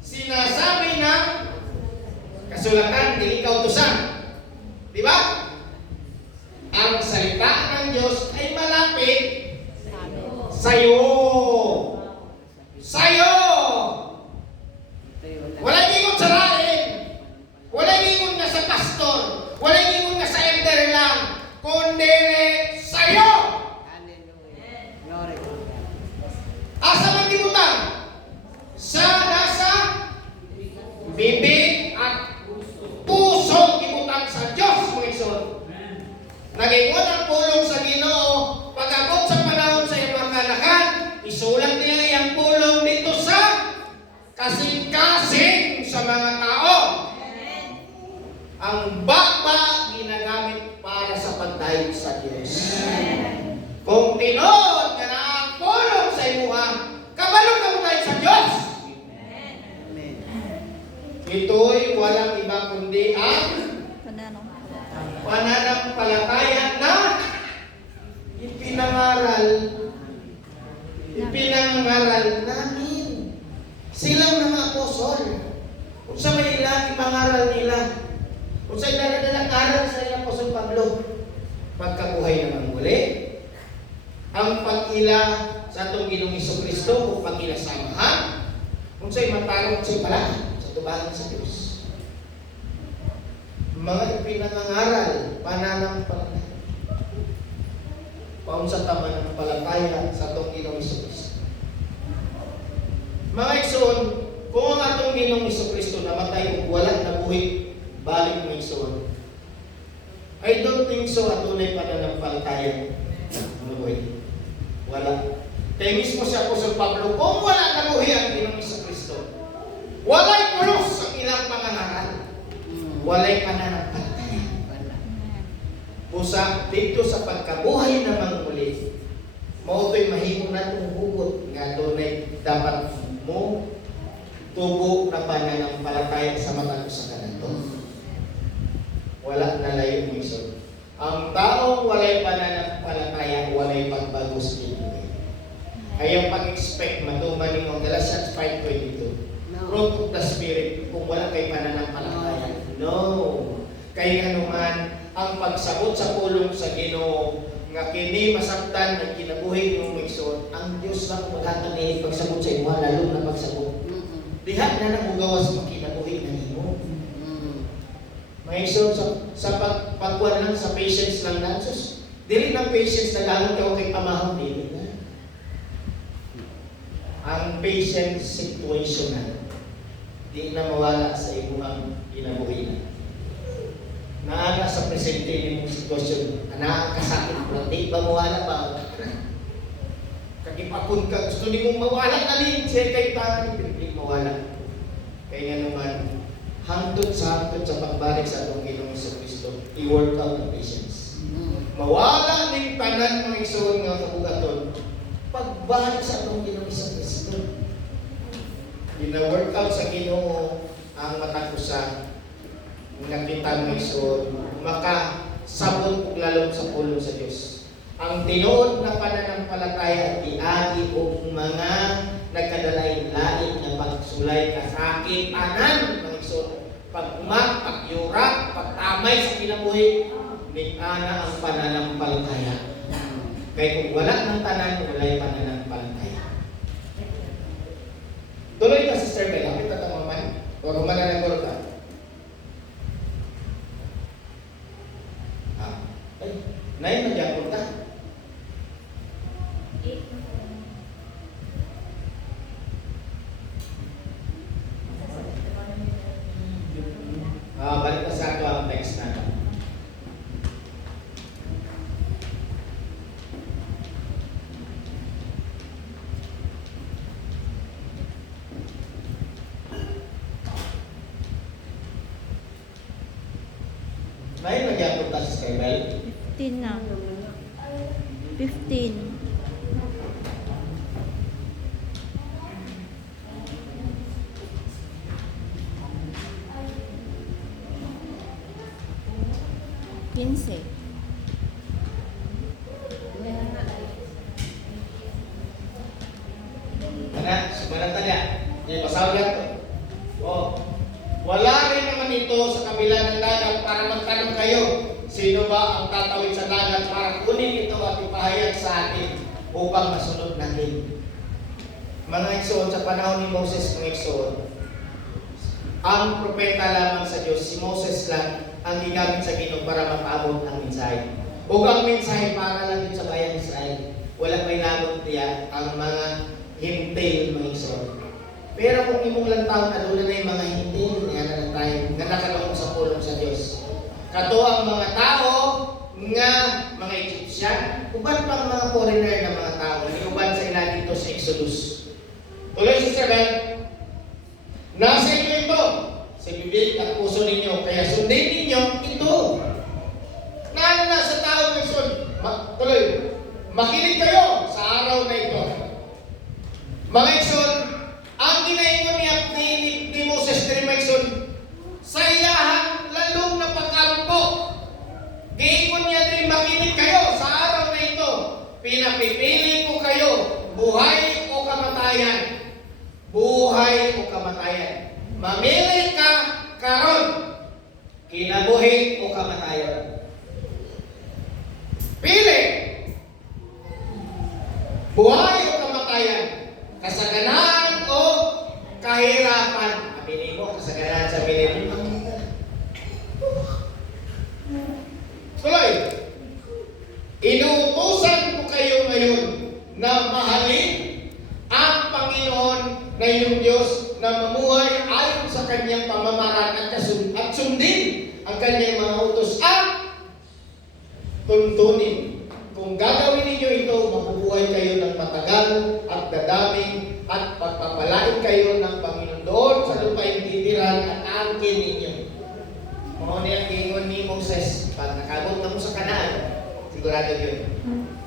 sinasabi ng kasulatan, dili kautusan. Di ba? Ang salita ng Diyos ay malapit sa'yo. Sa'yo! Ito'y wala. Walang ingon sa lain. Walang ingon nga sa pastor. Walang ingon nga sa elder lang. Kundi sa'yo! Hallelujah. Glory to God. Asa man gibutan? Sa nasa bibig at puso gibutan sa Diyos mga igsoon. Nagingon ang pulong sa Ginoo pag-abot sa panahon sa iyang mga kanakan, isulat niya iyang pulong dito sa kasing-kasing sa mga tao. Ang baba ginagamit para sa pagdayeg sa Diyos. Kung tinod nga na ang pulong sa imuha, kabalo ka mo tayo sa Diyos. Amen. Ito'y walang iba kundi ang pananampalataya na ipinangaral namin. Silang mga apostol. Kung sa may ilang ipangaral nila, kung sa ilang aral sa ilang apostol Pablo, pagkabuhay naman muli, ang pag-ila sa atong Ginoong Kristo o pag-ila samahan, kung sa'y matalong sa'y pala sa tubahan sa Diyos. Mga ipinangangaral, pananampalataya. Paun sa tama ng palataya sa atong Ginoong Kristo. Mga igsoon, kung ang atong Ginoong Kristo namatay kung wala na buhi, balik mga igsoon. I don't think so atunay pananampalataya. Mabuhay. Wala. Kaya mismo si Apostol Pablo, kung wala na buhi ang Pinoong Kristo, walay pulos ang ilang pangangaral. Walay pananampalataya. Wala. Pusa, dito sa pagkabuhay na manguli, mauto'y mahimo na itong hugot nga doonay dapat mo tubo na pananampalataya sa mata ko sa kanato. Wala na layo mo iso. Ang taong walay pananampalataya, walay pagbago sa buhay. Ayaw pag-expect matuman mo ang Galatians 5:22. No. Fruit of the Spirit kung wala kay pananampalataya. No. Kaya naman ang pagsabot sa pulong sa Ginoo nga kini masabtan ang kinabuhi ng Maigsoon, ang Dios lang maghatag ni pagsabot sa imo, lalo na pagsabot. Diha na namugawas makinabuhi na imo. Maigsoon sa pagkuan lang sa patience lang na sus. Dili ng patience na galon ka kay pamahon dili na. Ang patience situational. Di na mawala sa imong kinabuhi na. Naana sa presente ng sitwasyon, anak kasakit mo, di ba mawala ba? Kagipakon ka, gusto ni mong mawala na rin, siya kay tangan, di mawala. Kaya naman, hangtod sa pagbalik sa atong Ginoong Kristo, i-work out ang patience. Mawala ning tanan mga igsoon nga kabugaton, pagbalik sa atong Ginoong Kristo. Gina-work out sa Ginoo ang matakusa nakita mo iso, makasabot ug lalom sa pulong sa Dios. Ang tinuod na pananampalataya at iagi o mga nagkadalain-lain na pagsulay kasakit tanan mga iso, pagmak, pagyurak, pagtamay sa kinabuhi, ni ana ang pananampalataya. Kaya kung wala ng tanan, wala'y pananampalataya. Tuloy ka, Sister Bella, kapit na tamaman, o rumananagor ka. Nay, magyapon ka. Balik na sa ato ang text na. Nay, magyapon ka sa Skybell. 15 na. 15. Quince. Anak, sumanata niya. Yung pasawag to. Oh. Wala rin naman ito sa kabila ng dagat para magtanong kayo. Sino ba ang tatawid sa dagat para kunin ito at ipahayag sa atin upang masunod natin? Mga igsoon, sa panahon ni Moses, mga igsoon, ang propeta lamang sa Diyos, si Moses lang ang gigamit sa Ginoo para mapaabot ang mensahe. O ang mensahe para lang sa bayan Israel. Walang may labot niya ang mga hintil, mga igsoon. Pero kung imong lang taon na doon na yung mga hintil, niya na tayo, na nakalong sa pulong sa Diyos. Kato ang mga tao nga mga Egyptian, uban pang mga foreigner na mga tao, uban sa ila dito sa Exodus. Tuloy si Bel, nasa inyo ito, sa bibig at puso ninyo, kaya sundin ninyo ito. Naano na sa tao ng sund? Tuloy, makinig kayo sa araw na ito. Mga Exod, ang ginaingon niya ni Moses ni Exod, sa iyahan lalong na pagkampo. Giingon niya din, makinig kayo sa araw na ito. Pinapipili ko kayo, buhay o kamatayan. Buhay o kamatayan. Mamili ka karon, kinabuhi o kamatayan. Pili. Buhay o kamatayan. Kasaganan o kahirapan. Aminin mo, kasaganan sa aminin mo. Tuloy. Inuutusan ko kayo ngayon na mahalin ang Panginoon na iyong Diyos na mamuhay ayon sa kanyang pamamaraan at sundin ang kanyang mga utos at tuntunin. Kung gagawin ninyo ito, mabubuhay kayo ng matagal at dadami at pagpapalain kayo ng Panginoon doon sa lupain titiran at angkin ninyo. Mga niyang gingon ni Moses, pag nakabot na mo sa Kanaan, sigurado yun.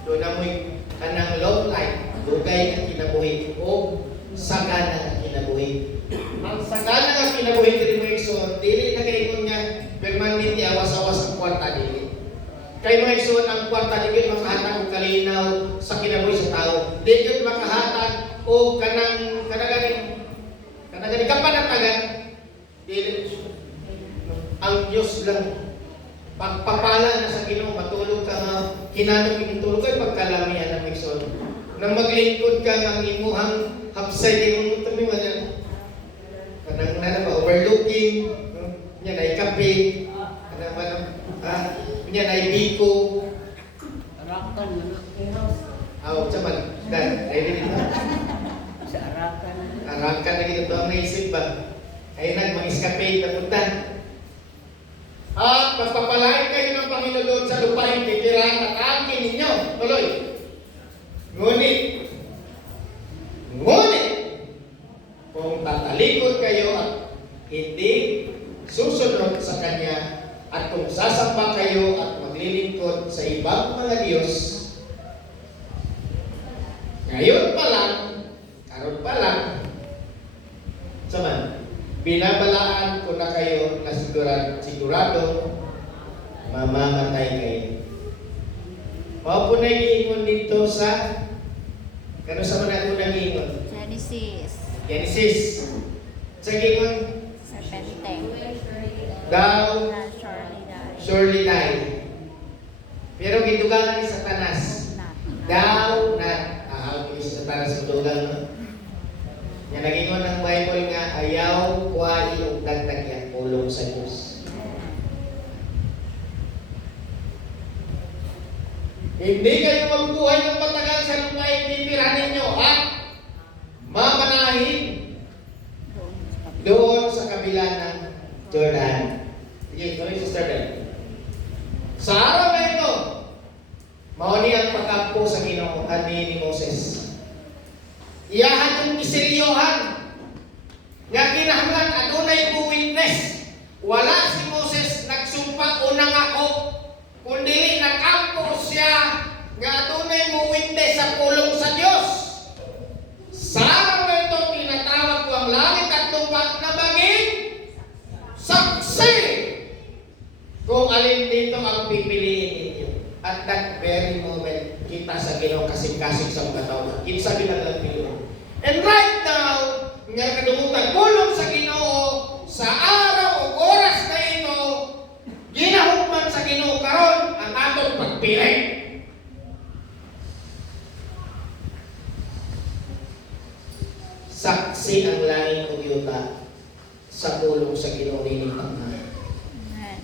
Doon na mo'y kanang long life, dugay ang kinabuhi o sagana ang kinabuhi. Ang sagana ang kinabuhi dili mo igsoon, dili na kaingon nga permanente awas-awas ang kwarta dili. Kay mo igsoon ang kwarta dili makahatag og kalinaw sa kinabuhi sa tao. Dili makahatag og kanang kapanatagan. Dili ang Diyos lang pagpapala na sa Ginoo, matulog ka nga hinanong itulog kay pagkalamihan ng igsoon. Nang maglingkod ka ng imuhang hapsay imong tumi man kanang ba overlooking nya na kape kanang ba nya na biko Arakan na. aw chaman dan ready dito Sa Arakan. arakan na gito ang naisip ba ay nagmangiskape na punta at pagpapalain kayo ng Panginoon sa lupain titiran at angkin ninyo. Tuloy. Ngunit, kung tatalikod kayo at hindi susunod sa Kanya, at kung sasamba kayo at maglilingkod sa ibang mga Diyos, ngayon pa lang, karon pa lang, saman, binabalaan ko na kayo na sigurado mamamatay kayo. Mao po na giingon dito sa kano sa man ako nagingon? Genesis. Sa giingon Serpente. thou Na surely die. surely die. Pero gidugangan ni Satanas. Thou not. Ni Satanas gidugangan no? Nga nagingon ang Bible nga ayaw kuha og dagdag yan pulong sa Diyos. Hindi kayo magbuhay ng matagal sa lupain titirahan ninyo at mamanahin doon sa kabila ng Jordan. Sige, tuloy Sister Ben. Sa araw na ito, mauni ang pagkampo sa Ginoo ni Moses. Iyahan yung iseryohan nga kinahanglan adunay mo witness. Wala si Moses nagsumpa unang ako, kundi nagkampo siya nga adunay mo witness sa pulong sa Dios. Sa araw na ito, tinatawag ko ang langit at lupa na maging saksi kung alin dito ang pipiliin ninyo. At that very moment, kita sa Ginoo kasing-kasing sa mga tao. Kinsa ginaglang Ginoo. And right now, nga kadumutan pulong sa Ginoo sa araw o oras na ito, ginahukman sa Ginoo karon ang atong pagpili. Saksi ang langit ug yuta sa pulong sa Ginoo nining pagmamahal. Amen.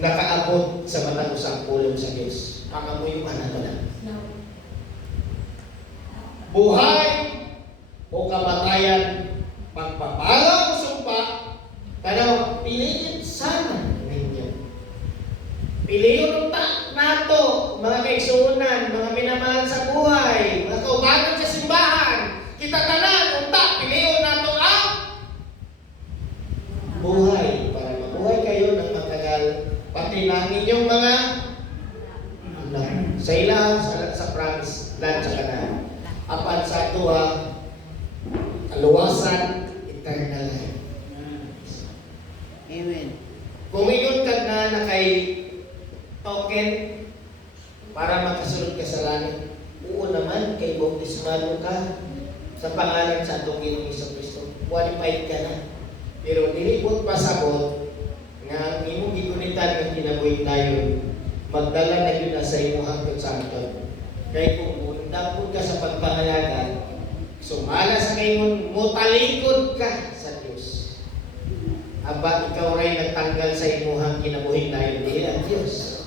Nakaabot sa matang usang pulong sa Diyos. Pangamuyuan na na. Buhay o kamatayan, pagpapala o sumpa, tanaw, piliin sana ninyo. Piliin nato, mga kaigsuunan, mga minamahal sa buhay, mga kaubanan sa simbahan, kita tanan, unta, piliin nato ang buhay, para mabuhay kayo ng matagal, pati na ninyong mga anak, sa ilang, sa promise, land sa Kanaan. Apan sa tuwa, kaluwasan, eternal life. Amen. Kung iyon ka na kay token para makasulod ka sa langit, oo naman, kay bautismano ka sa pangalan sa atong Ginoong Jesucristo. Qualified ka na. Pero nilipot pasabot nga imong gigunitan ng kinabuhi tayo, magdala na yun na sa imo hangtod sa aton. Kaya kung undang ka sa pagpangalaga, sumala sa kaingon, mutalikod ka sa Diyos. Aba, ikaw rin nagtanggal sa imuhang kinabuhi tayo, dili ang Diyos.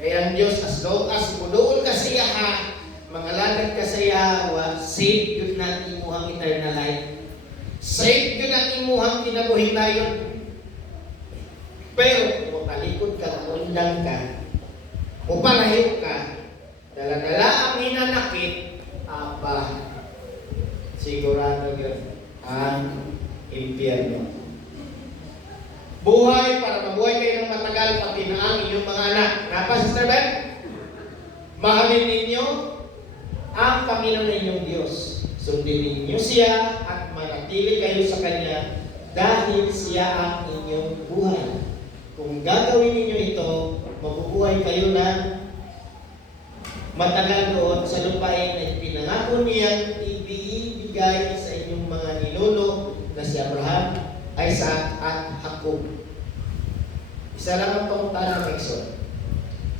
Kaya ang Diyos, as long as mudoon ka sa iya, mangalagad ka sa Yahwa, save yun ang imuhang eternal life. Save yun ang imuhang kinabuhi tayo. Pero, kung talikod ka, undang ka, upalayo ka, dala-dala ang hinanakit, apa, sigurado yun ang impyerno. Buhay para mabuhay kayo ng matagal, pati na ang inyong mga anak. Napa, Sister Ben? Mahalin ninyo ang Panginoon na inyong Diyos. Sundin ninyo siya at manatili kayo sa Kanya dahil siya ang inyong buhay. Kung gagawin ninyo ito, mabubuhay kayo ng matagal doon sa lupain na pinangako niyang ibigay sa inyong mga ninuno na si Abraham, Isaac at Jacob. Isa lang ang pangutana ng Exod.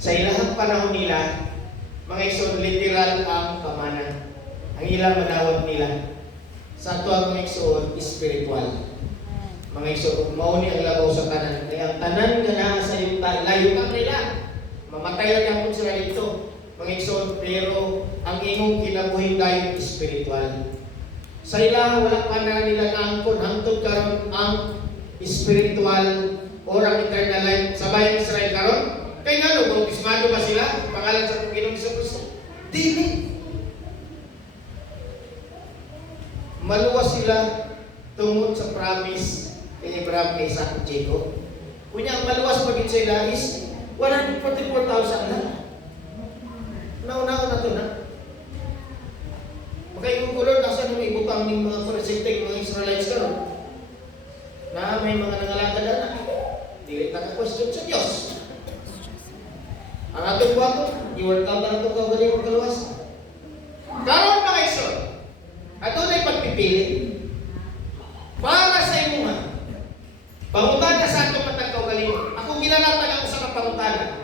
Sa ilahang panahon nila, mga Exod, literal ang pamana. Ang ilang manawag nila. Sa tuwang mga Exod, spiritual. Mga Exod, mauni ang labaw sa tanan. Kaya ang tanan nga na sa iyong layo ka nila. Mamatay lang kung sila dito. Mga Exod, pero ang imong kinabuhin tayo spiritual. Sa ilang wala pa na nila naangkon hangtod karon ang spiritual or ang eternal life sa bayan Israel karon. Kay nga no, bautismado ba sila? Pangalan sa Panginoong Kristo? Dili. Maluwas sila tungod sa promise kay Abraham, kay Isaac at Jacob. Kunya ang maluwas pagin sila is 144,000 na. Nauna-una na ito na. Kaya yung kulor, kasi nung ibutang ng mga Parisiteng, mga Israelites karon na may mga nangalagad na dili naka-question sa Diyos. Ang atong buhato, i-work out na itong kagaling ng kaluwas. Karon mga Exod, ato na'y pagpipili para sa imuha. Pangutana sa atong matag kaugalingon. Ako ginanatag ako sa kapangutana.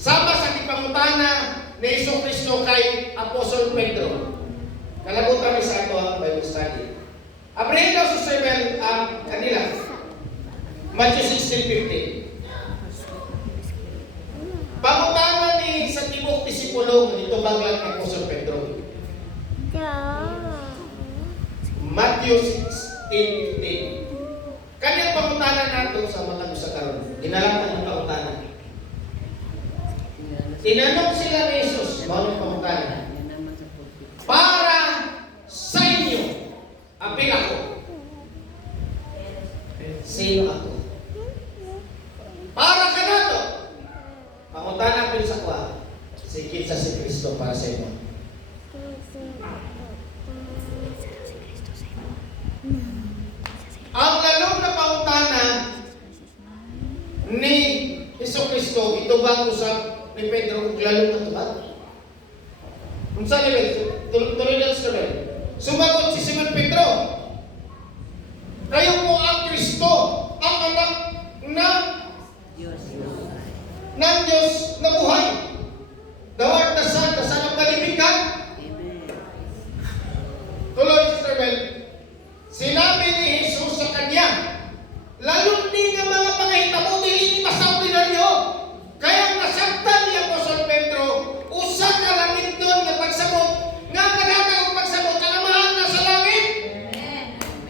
Sama sa kipangutana ni Iso Kristo kay Apostol Pedro. Kalabutan ni sa ato ang Bible study. Abrihin daw sa sermon ang kanila. Matthew 16:15. Pangutana ni sa tibok disipulo dito baglang ni Apostol Pedro. Matthew 16:15. Kanyang pangutana nato sa matag sa karon. Ginalatan ng pangutana. Tinanong sila ni Jesus, mao pangutana. Para sa inyo, apil ako. Sino ako? Para ka na to. Pangutana apil sa kwa. Sikit sa si Kristo para sa inyo. Ang lalong na pangutana ni Iso Kristo, ito ba ang usap ni Pedro kung lalong na ito ba? Kung saan nila, tuloy lang sa nila. Sumagot si Simon Pedro, kayo po ang Kristo, ang anak ng Diyos na buhay. Dawat na saan ang kalimikan? Tuloy, Sister Bell. Sinabi ni Jesus sa kanya, lalong di nga mga pangahitabo, dili ni masabi na niyo. Kaya nasaktan ni Apostol Pedro, usa ka langit doon nga pagsabot, nga naghatag pagsabot, kalamahan na sa langit.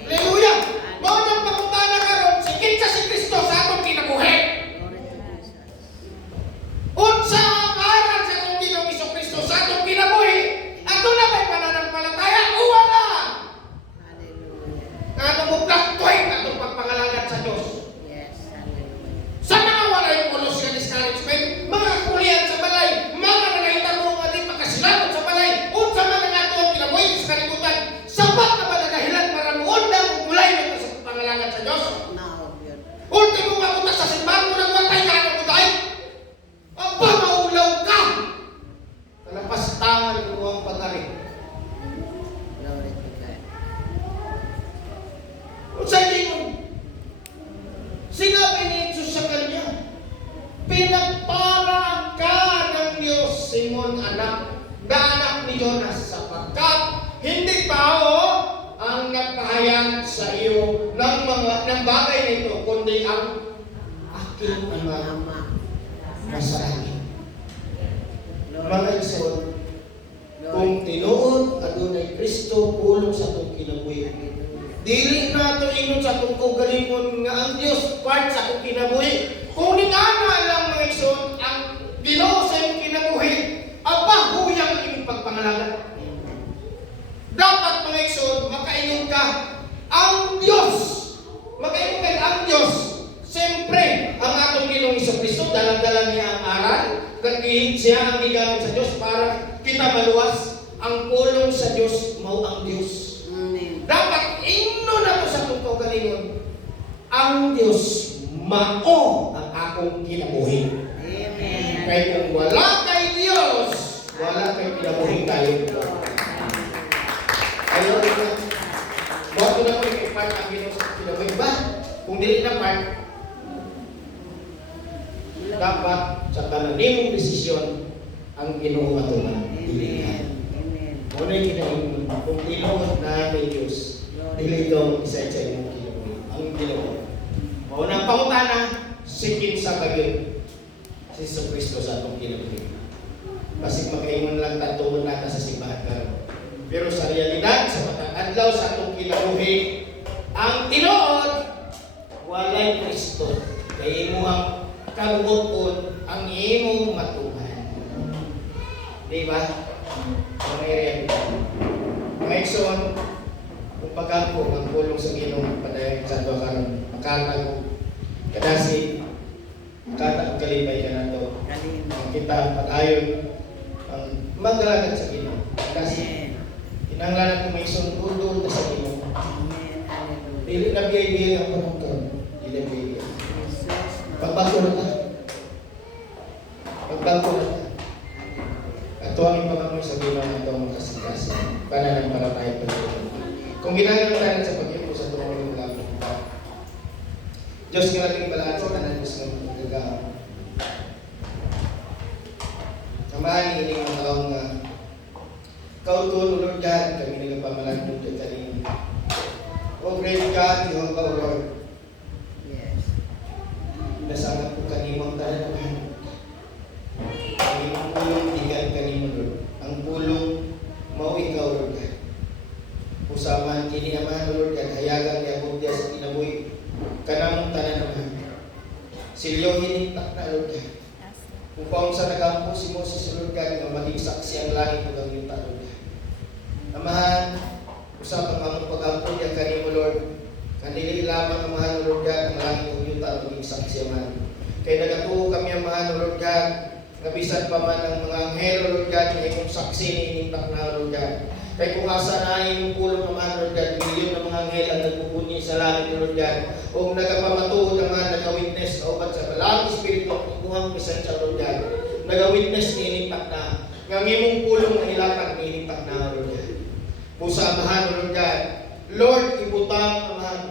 Hallelujah! Mao nang pangutana karon, sikit sa si Kristo sa atong kinabuhi. Unsa ang aral sa atong Ginoong Kristo sa atong kinabuhi? Ato na ba'y pananampalataya? Wala! Nga mo plaktoy na itong pagpangalagat sa Diyos. Sa mga walay pulos nga discouragement, mga kulian sa balay, mga nangahitabo nga di pagkasilanot sa balay, unsa man ang ato ang kinabuhi sa kalibutan, sapat na ba na dahilan para muundang ug mulay na sa pangalagat sa Diyos? Ultimo nga punta sa simbahan mo nang matay ka na mutay. Aba, maulaw ka! Kalapastangan ko ang pag-ari. Unsa ingon? Sinabi ni Jesus sa kanya, pinagpala ka ng Diyos, Simon, anak ni Jonas, sapagkat hindi tao ang nagpahayag sa iyo ng bagay nito, kundi ang aking Ama nasa langit. Mga Igsoon, kung tinuod adunay Kristo pulong sa itong kinabuhi, dili na ito ingon sa itong kaugalingon nga ang Diyos part sa itong kinabuhi. Kung dala-dala niya ang aral, nagihig siya ang gigamit sa Diyos para kita maluwas. Ang pulong sa Diyos, mao ang Diyos. Amen. Dapat ino na to sa itong kaugalingon. Ang Diyos, mao ang akong kinabuhi. Amen. Kaya kung wala kay Diyos, wala kay kinabuhi tayo. Ayaw na. Bago na ko i-part ang Ginoo sa kinabuhi ba? Kung dili na part, dapat sa kananimong desisyon ang Ginoo matuman. Amen. Amen. Muna yung kinabuhi. Kung tinuod na kay Diyos, dili ito isa-isa yung kinabuhi. Ang Ginoo. Maunang pangutana, sikin sa bagay si Jesus Cristo sa atong kinabuhi. Kasi makaingon lang tatuon natin sa simbahan karon. Pero sa realidad, sa matang adlaw sa atong kinabuhi, ang tinuod, walay Kristo. Kaya imo ang kabuoton, ang imong matuhan. Di ba? Ang may realidad. Mga ikson, kung pagkampo, ang pulong sa Ginoo padayag sa ato karon, makatag kadasi, makatag kalibay ka na to. Kalim. Ang kita pag-ayon, ang magalagat sa Ginoo. Kasi kinahanglan natin may sundudol na sa Ginoo. Amen. Hallelujah. Dili na biyay-biyay ang panungton. Dili na biyay-biyay. Jesus. Pagbago na ta. Pagbago na ta. At tuwangin pa kami sa Ginoo na itong makasikasin. Panalang para tayo pagkakas. Kung ginagawa tayo sa pag-ipo sa tumulong lang. Diyos nga natin pala sa tanan Diyos ng magagawa. Samahan ni ining mga taong nga kautulo, Lord God, kami nagpamalan mo dyan kanina. O great God, Jehovah, O Lord, Yes. nasangat ko kanimang talanahan. Ang pulong ikan kanimo, Lord. Ang pulong mao ikaw, Lord God. Usaman kini naman, Lord God, hayagan niya mo diya sa kinabuhi. Kanamong talanahan. Silyohin tak na, Lord God. Kung paong sa nagampo si Moses, Lord God, nga maging saksi ang langit ng yuta, Lord God. Amahan, usapang among pagampo niya kanimo, Lord. Kanili lamang amahan, Lord God, ang langit ng yuta maging saksi amahan. Kaya nagatuo kami amahan, Lord God, nabisan pa man ang mga anghel, Lord God, na imong saksi ni inimtak na, Lord God. Kaya kung asa na imong pulong naman, Lord God, milyon ng mga anghel ang nagpupunyi sa langit, Lord God. O nagapamatuod naman, nagawitness na upat sa balang espiritu ang ibuhang presensya, Lord God. Nagawitness ni inimtak na. Nga imong pulong na ilatag ni inimtak na, Lord God. Pusa amahan, Lord God. Lord, ibutang amahan.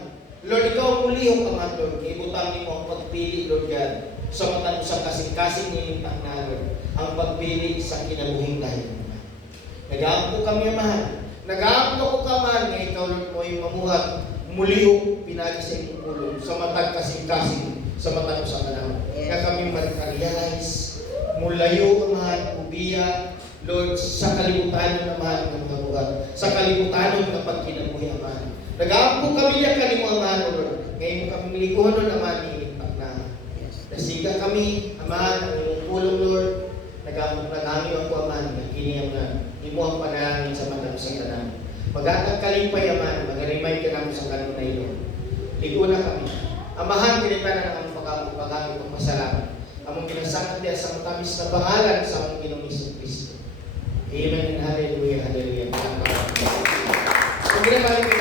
Lord, ikaw ang mulihong amahan, Lord. Ibutang mo ang pagpili, Lord God. Sa matan sa kasing-kasing ni inimtak na, Lord. Ang pagpili sa kinabuhing tayo. Nag-aampo kami, amahan. Nag-aampo ko kaman, nga ikaw, Lord, mo yung mamuhat, mulihong pinagi sa iyong pulong, sa matag kasing-kasing, sa matag sa kanang. Kaya kami mag-realize, mulayo, amahan, ubiya, Lord, sa kalibutan naman ng mga buhat, sa kalibutan ng pagkinabuhi, amahan. Nag-aampo kami yan kanimo, amahan, Lord. Ngayon kami milikuhan nun, amahan, iipak na. Nasiga kami, amahan, ang iyong pulong, Lord. Nag-aampo ako, amahan, nagkiniyam na. Imo ang panalangin sa matang sa tanan. Mag-atag kalimpay, amahan, mag-remind ka namin sa kanong na ilo. Ligo na kami. Amahan, pinitanan ang paggamit ng pasalamat. Among pinasangat niya sa matamis na pangalan sa among Ginoong Kristo. Amen and hallelujah, hallelujah. Kung ginabalik